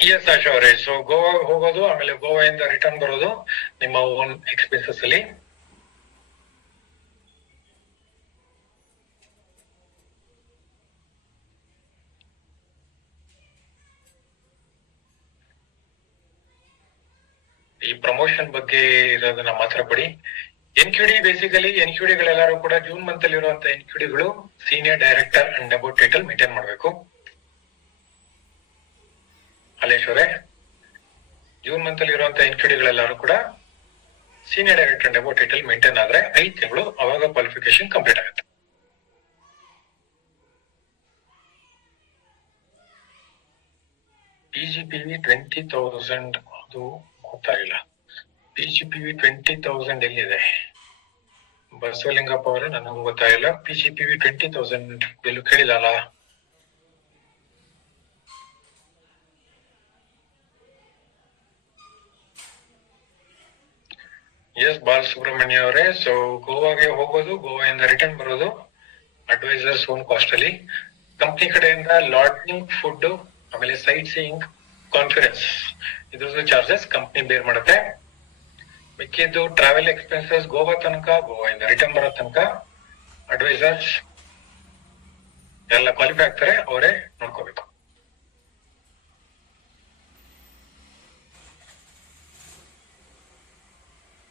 ಎಸ್ ಆಶಾ ಅವರೇ, ಸೊ ಗೋವಾ ಹೋಗೋದು ಆಮೇಲೆ ಗೋವಾದಿಂದ ರಿಟರ್ನ್ ಬರೋದು ನಿಮ್ಮ ಓನ್ ಎಕ್ಸ್ಪೆನ್ಸಸ್ ಅಲ್ಲಿ. ಈ ಪ್ರಮೋಷನ್ ಬಗ್ಗೆ ಇರೋದನ್ನ ಮಾತ್ರ ಕೊಡಿ. ಎನ್ಕ್ಯೂಡಿ ಬೇಸಿಕಲಿ ಎನ್ಕ್ಯೂಡಿಗಳೆಲ್ಲರೂ ಕೂಡ ಜೂನ್ ಮಂತ್ ಅಲ್ಲಿ ಇರುವಂತ ಎನ್ಕ್ಯೂಡಿಗಳು senior director and about title maintain ಮಾಡಬೇಕು. ಅಲ್ಲೇಶ್ವರೇ, ಜೂನ್ ಮಂತ್ ಅಲ್ಲಿ ಇರುವಂತ ಎನ್ಕ್ಯೂಡಿಗಳೆಲ್ಲರೂ ಕೂಡ senior director and about title maintain ಆದ್ರೆ 5 ತಿಂಗಳು ಅವಾಗ ಕ್ವಾಲಿಫಿಕೇಶನ್ ಕಂಪ್ಲೀಟ್ ಆಗುತ್ತೆ. PGPV 20,000 ಅದು ಗೊತ್ತಾಗಿಲ್ಲ. PGPV 20,000 ಎಲ್ಲಿದೆ? ಬಸವಲಿಂಗಪ್ಪ ಅವರೇ, ನನಗೂ ಗೊತ್ತಾಗಿಲ್ಲ. PGPV 20,000 ಎಲ್ಲೂ ಕೇಳಿಲ್ಲ. ಎಸ್ ಬಾಲಸುಬ್ರಹ್ಮಣ್ಯ ಅವರೇ, ಸೊ ಗೋವಾಗೆ ಹೋಗೋದು, ಗೋವಾದಿಂದ ರಿಟರ್ನ್ ಬರೋದು ಅಡ್ವೈಸರ್ಸ್ ಓನ್ ಕಾಸ್ಟ್ ಅಲ್ಲಿ ಕಂಪ್ನಿ ಕಡೆಯಿಂದ ಲಾಡ್ಜಿಂಗ್, ಫುಡ್, ಆಮೇಲೆ ಸೈಟ್ ಸೀಯಿಂಗ್, ಕಾನ್ಫರೆನ್ಸ್ ಇದ್ರದ್ದು ಚಾರ್ಜಸ್ ಕಂಪ್ನಿ ಬೇರ್ ಮಾಡುತ್ತೆ. ಮಿಕ್ಕಿದ್ದು ಟ್ರಾವೆಲ್ ಎಕ್ಸ್ಪೆನ್ಸಸ್ ಗೋವಾ ತನಕ, ಗೋವಾದಿಂದ ರಿಟರ್ನ್ ಬರೋ ತನಕ ಅಡ್ವೈಸರ್ಸ್ ಎಲ್ಲ ಕ್ವಾಲಿಫೈ ಆಗ್ತಾರೆ, ಅವರೇ ನೋಡ್ಕೋಬೇಕು.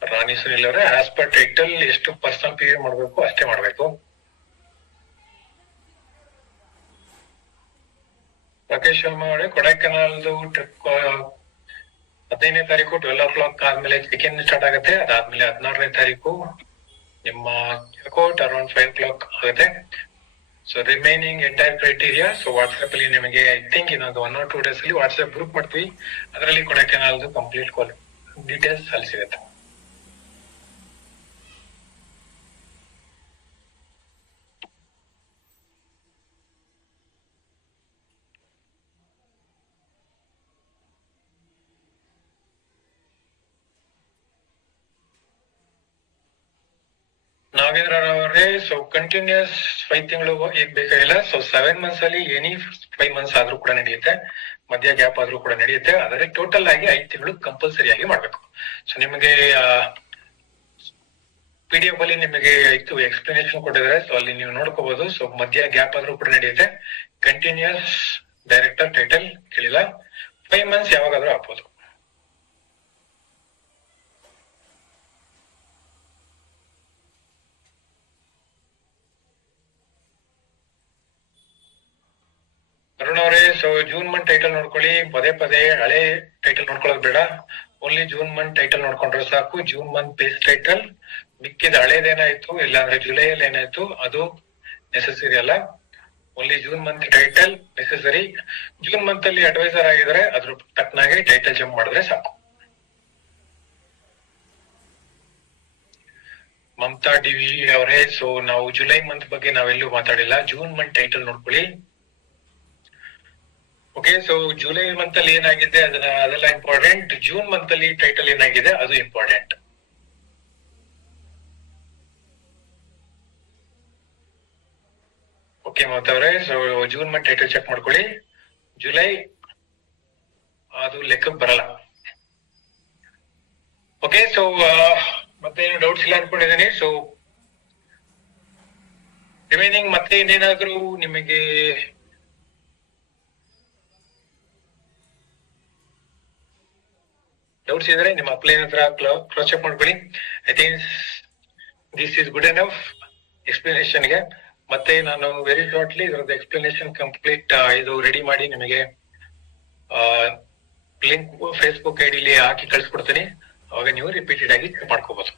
ರಾಣಿ ಸುನಿಲ್ ಅವರೇ, ಆಸ್ ಪರ್ ಟೈಟಲ್ ಎಷ್ಟು ಪರ್ಸನಲ್ ಪೇ ಮಾಡ್ಬೇಕು ಅಷ್ಟೇ ಮಾಡ್ಬೇಕು. ರಾಕೇಶ್ ಶರ್ಮಾ ಅವರೇ, ಕೊಡೈಕೆನಾಲ್ದು ಟ್ರಿಪ್ 15ನೇ ತಾರೀಕು 12 o'clock ಆದ್ಮೇಲೆ ಚೆಕ್-ಇನ್ ಸ್ಟಾರ್ಟ್ ಆಗುತ್ತೆ. ಅದಾದ್ಮೇಲೆ 16ನೇ ತಾರೀಕು ನಿಮ್ಮ ಚೆಕ್ಔಟ್ ಅರೌಂಡ್ 5 o'clock ಆಗುತ್ತೆ. So remaining entire criteria so WhatsApp ಅಲ್ಲಿ ನಿಮಗೆ ಐ ಥಿಂಕ್ ಇನ್ನೊಂದು 1 or 2 days ಅಲ್ಲಿ ವಾಟ್ಸ್ಆಪ್ ಗ್ರೂಪ್ ಮಾಡ್ತೀವಿ. ಅದರಲ್ಲಿ ಕೊಡೈಕೆನಾಲ್ದು ಕಂಪ್ಲೀಟ್ ಡೀಟೇಲ್ಸ್ ಅಲ್ಲಿ ಸಿಗುತ್ತೆ. ನಾಗೇಂದ್ರ ಅವರೇ, ಸೊ ಕಂಟಿನ್ಯೂಸ್ 5 ತಿಂಗಳು ಈಗ ಬೇಕಾಗಿಲ್ಲ. ಸೊ 7 months ಅಲ್ಲಿ ಎನಿ 5 months ಆದ್ರೂ ಕೂಡ ನಡೆಯುತ್ತೆ, ಮಧ್ಯ ಗ್ಯಾಪ್ ಆದ್ರೂ ಕೂಡ ನಡೆಯುತ್ತೆ. ಆದರೆ ಟೋಟಲ್ ಆಗಿ 5 ತಿಂಗಳು ಕಂಪಲ್ಸರಿ ಆಗಿ ಮಾಡ್ಬೇಕು. ಸೊ ನಿಮಗೆ PDF ಅಲ್ಲಿ ನಿಮಗೆ ಎಕ್ಸ್ಪ್ಲನೇಷನ್ ಕೊಟ್ಟಿದ್ದಾರೆ, ಸೊ ಅಲ್ಲಿ ನೀವು ನೋಡ್ಕೋಬಹುದು. ಸೊ ಮಧ್ಯ ಗ್ಯಾಪ್ ಆದ್ರೂ ಕೂಡ ನಡೆಯುತ್ತೆ. ಕಂಟಿನ್ಯೂಸ್ ಡೈರೆಕ್ಟರ್ ಟೈಟಲ್ ಕೇಳಿಲ್ಲ, 5 months ಯಾವಾಗಾದ್ರೂ ಆಗ್ಬೋದು. ಅರುಣ್ ಅವರೇ, ಸೊ ಜೂನ್ ಮಂತ್ ಟೈಟಲ್ ನೋಡ್ಕೊಳ್ಳಿ. ಪದೇ ಪದೇ ಹಳೆ ಟೈಟಲ್ ನೋಡ್ಕೊಳ್ಳೋದು ಬೇಡ, ಓನ್ಲಿ ಜೂನ್ ಮಂತ್ ಟೈಟಲ್ ನೋಡ್ಕೊಂಡ್ರೆ ಸಾಕು. ಜೂನ್ ಮಂತ್ ಬೇಸ್ ಟೈಟಲ್, ಮಿಕ್ಕಿದ ಹಳೇದೇನಾಯ್ತು ಇಲ್ಲಾಂದ್ರೆ ಜುಲೈಯಲ್ಲಿ ಏನಾಯ್ತು ಅದು ನೆಸೆಸರಿ ಅಲ್ಲ. Only June month title necessary. June month ಅಲ್ಲಿ ಅಡ್ವೈಸರ್ ಆಗಿದ್ರೆ ಅದ್ರ ತಕ್ಕನಾಗೆ ಟೈಟಲ್ ಜಂಪ್ ಮಾಡಿದ್ರೆ ಸಾಕು. ಮಮತಾ ಡಿವಿ ಅವರೇ, ಸೊ ನಾವು ಜುಲೈ ಮಂತ್ ಬಗ್ಗೆ ನಾವೆಲ್ಲೂ ಮಾತಾಡಿಲ್ಲ, ಜೂನ್ ಮಂತ್ ಟೈಟಲ್ ನೋಡ್ಕೊಳ್ಳಿ. ಓಕೆ, ಸೊ ಜುಲೈ ಮಂತ್ ಅಲ್ಲಿ ಏನಾಗಿದೆ ಅದೆಲ್ಲ ಇಂಪಾರ್ಟೆಂಟ್. ಜೂನ್ ಮಂತ್ ಅಲ್ಲಿ ಟೈಟಲ್ ಏನಾಗಿದೆ ಅದು ಇಂಪಾರ್ಟೆಂಟ್. ಓಕೆ ಮಮತಾ ಅವರೇ, so June month title check ಮಾಡ್ಕೊಳ್ಳಿ. ಜುಲೈ ಅದು ಲೆಕ್ಕಕ್ಕೆ ಬರಲ್ಲ. ಓಕೆ, ಸೊ ಮತ್ತೆ ಏನು ಡೌಟ್ಸ್ ಇಲ್ಲ ಅನ್ಕೊಂಡಿದ್ದೀನಿ. ಸೊ ರಿಮೈನಿಂಗ್ ಮತ್ತೆ ಇನ್ನೇನಾದ್ರೂ ನಿಮಗೆ ಡೌಟ್ಸ್ ಇದ್ರೆ ನಿಮ್ಮ ಅಪ್ಲೈನ್ ಹತ್ರ ಕ್ರಾಸ್ ಚೆಕ್ ಮಾಡ್ಕೊಳ್ಳಿ. I think this is good enough explanation ಗೆ. ಮತ್ತೆ ನಾನು ವೆರಿ ಶಾರ್ಟ್ಲಿ ಇದ್ರದ್ದು ಎಕ್ಸ್ಪ್ಲನೇಷನ್ ಕಂಪ್ಲೀಟ್ ಇದು ರೆಡಿ ಮಾಡಿ ನಿಮಗೆ ಲಿಂಕ್ ಫೇಸ್ಬುಕ್ ಐಡಿಲಿ ಹಾಕಿ ಕಳಿಸ್ಕೊಡ್ತೀನಿ. ಅವಾಗ ನೀವು ರಿಪೀಟೆಡ್ ಆಗಿ ಚೆಕ್ ಮಾಡ್ಕೋಬಹುದು.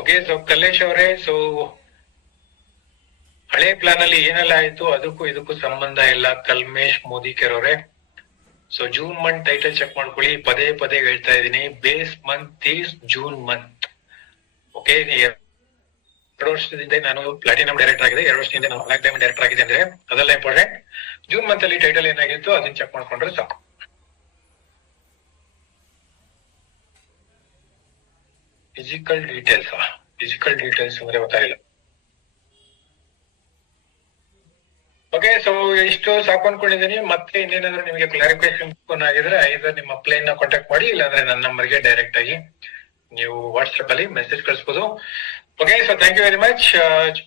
ಓಕೆ, ಸೊ ಕಲ್ಲೇಶ್ ಅವರೇ, ಸೊ ಹಳೆ ಪ್ಲಾನ್ ಅಲ್ಲಿ ಏನೆಲ್ಲ ಆಯ್ತು ಅದಕ್ಕೂ ಇದಕ್ಕೂ ಸಂಬಂಧ ಇಲ್ಲ. ಕಲ್ಮೇಶ್ ಮೋದಿಕರ್ ಅವರೇ, so June month title check ಮಾಡ್ಕೊಳ್ಳಿ. ಪದೇ ಪದೇ ಹೇಳ್ತಾ ಇದ್ದೀನಿ, base month is June month. Okay, 2 ವರ್ಷದಿಂದ ನಾನು ಪ್ಲಾಟಿನಂ ಡೈರೆಕ್ಟರ್ ಆಗಿದೆ, 2 ವರ್ಷದಿಂದ ನಾನು ಬ್ಲಾಕ್ ಡೈಮಂಡ್ ಡೈರೆಕ್ಟರ್ ಆಗಿದೆ ಅಂದ್ರೆ ಅದೆಲ್ಲ ಇಂಪಾರ್ಟೆಂಟ್. ಜೂನ್ ಮಂತ್ ಅಲ್ಲಿ ಟೈಟಲ್ ಏನಾಗಿತ್ತು ಅದನ್ನ ಚೆಕ್ ಮಾಡ್ಕೊಂಡ್ರೆ ಸಾಕು. ಫಿಸಿಕಲ್ ಡೀಟೇಲ್ಸ್ ಅಂದ್ರೆ ಗೊತ್ತಾಗಿಲ್ಲ. ಓಕೆ, ಸೊ ಇಷ್ಟು ಸಾಕು ಅನ್ಕೊಂಡಿದ್ದೀನಿ. ಮತ್ತೆ ಇನ್ನೇನಾದ್ರೂ ನಿಮಗೆ ಕ್ಲಾರಿಫಿಕೇಶನ್ ಆಗಿದ್ರೆ ಐದರ್ ನಿಮ್ಮ ಅಪ್ಲೈನ್ ನ ಕಾಂಟ್ಯಾಕ್ಟ್ ಮಾಡಿ, ಇಲ್ಲಾಂದ್ರೆ ನನ್ನ ನಂಬರ್ಗೆ ಡೈರೆಕ್ಟ್ ಆಗಿ ನೀವು ವಾಟ್ಸ್ಆಪ್ ಅಲ್ಲಿ ಮೆಸೇಜ್ ಕಳಿಸಬಹುದು. Okay, so thank you very much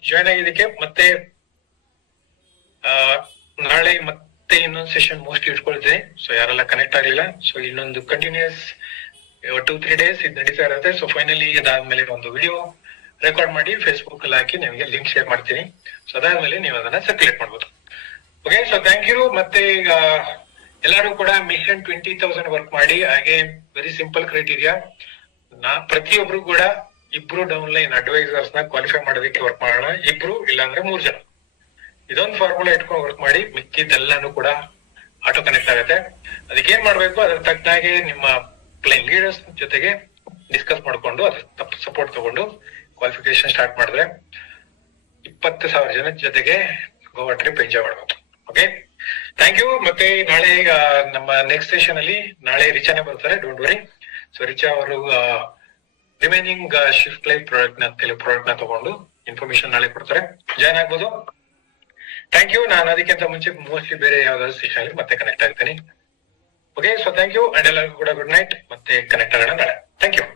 join ಆಗಿದ್ದಕ್ಕೆ. ಮತ್ತೆ ನಾಳೆ ಮತ್ತೆ ಇನ್ನೊಂದು ಸೆಷನ್ ಮೋಸ್ಟ್ಲಿ ಇಟ್ಕೊಳ್ತೀನಿ. ಸೊ ಯಾರೆಲ್ಲ ಕನೆಕ್ಟ್ ಆಗ್ಲಿಲ್ಲ, ಸೊ ಇನ್ನೊಂದು ಕಂಟಿನ್ಯೂಸ್ 2-3 days ಇದು ನಡೀತಾ ಇರುತ್ತೆ. ಸೊ ಫೈನಲಿ ಇದಾದ್ಮೇಲೆ ಒಂದು ವಿಡಿಯೋ ರೆಕಾರ್ಡ್ ಮಾಡಿ ಫೇಸ್ಬುಕ್ ಅಲ್ಲಿ ಹಾಕಿ ನಿಮಗೆ ಲಿಂಕ್ ಶೇರ್ ಮಾಡ್ತೀನಿ. ಸೊ ಅದಾದ್ಮೇಲೆ ನೀವು ಅದನ್ನ ಸರ್ಕ್ಯುಲೇಟ್ ಮಾಡ್ಬೋದು. Okay, so thank you. ಮತ್ತೆ ಈಗ ಎಲ್ಲರೂ ಕೂಡ ಮಿಷನ್ 20,000 ವರ್ಕ್ ಮಾಡಿ. ಹಾಗೆ ವೆರಿ ಸಿಂಪಲ್ ಕ್ರೈಟೀರಿಯಾ, ಪ್ರತಿಯೊಬ್ರು ಕೂಡ 2 ಡೌನ್ಲೈನ್ ಅಡ್ವೈಸರ್ಸ್ ನ ಕ್ವಾಲಿಫೈ ಮಾಡೋದಕ್ಕೆ ವರ್ಕ್ ಮಾಡೋಣ. 2 ಇಲ್ಲಾಂದ್ರೆ 3 ಜನ. ಇದೊಂದು ಫಾರ್ಮುಲಾ ಇಟ್ಕೊಂಡು ವರ್ಕ್ ಮಾಡಿ. ಮಿಕ್ಕಿದ್ದೆಲ್ಲಾನು ಕೂಡ ಆಟೋ ಕನೆಕ್ಟ್ ಆಗುತ್ತೆ. ಅದಕ್ಕೆ ಏನ್ ಮಾಡ್ಬೇಕು, ಅದ್ರ ತಕ್ಕನಾಗೆ ನಿಮ್ಮ ಪ್ಲೇನ್ ಲೀಡರ್ಸ್ ಜೊತೆಗೆ ಡಿಸ್ಕಸ್ ಮಾಡ್ಕೊಂಡು ಅದ್ರ ಸಪೋರ್ಟ್ ತಗೊಂಡು ಕ್ವಾಲಿಫಿಕೇಶನ್ ಸ್ಟಾರ್ಟ್ ಮಾಡಿದ್ರೆ 20,000 ಜನದ ಜೊತೆಗೆ ಗೋವಾ ಟ್ರಿಪ್ ಎಂಜಾಯ್ ಮಾಡ್ಬೋದು. Okay, thank you. ಮತ್ತೆ ನಾಳೆ ನಮ್ಮ ನೆಕ್ಸ್ಟ್ ಸೆಷನ್ ಅಲ್ಲಿ ನಾಳೆ ರಿಚಾನೇ ಬರ್ತಾರೆ, ಡೋಂಟ್ ವರಿ. ಸೊ ರಿಚಾ ಅವರು ರಿಮೈನಿಂಗ್ ಶಿಫ್ಟ್ ಲೈಫ್ ಕೆಲವು ಪ್ರಾಡಕ್ಟ್ ನ ತಗೊಂಡು ಇನ್ಫಾರ್ಮೇಶನ್ ನಾಳೆ ಕೊಡ್ತಾರೆ, ಜಾಯ್ನ್ ಆಗ್ಬೋದು. Thank you. ನಾನು ಅದಕ್ಕಿಂತ ಮುಂಚೆ ಮೋಸ್ಟ್ಲಿ ಬೇರೆ ಯಾವ್ದಾದ್ರು ಸೆಷನ್ ಅಲ್ಲಿ ಮತ್ತೆ ಕನೆಕ್ಟ್ ಆಗ್ತೀನಿ. Okay, so thank you and ಎಲ್ಲರಿಗೂ ಕೂಡ ಗುಡ್ ನೈಟ್. ಮತ್ತೆ ಕನೆಕ್ಟ್ ಆಗೋಣ ನಾಳೆ. Thank you.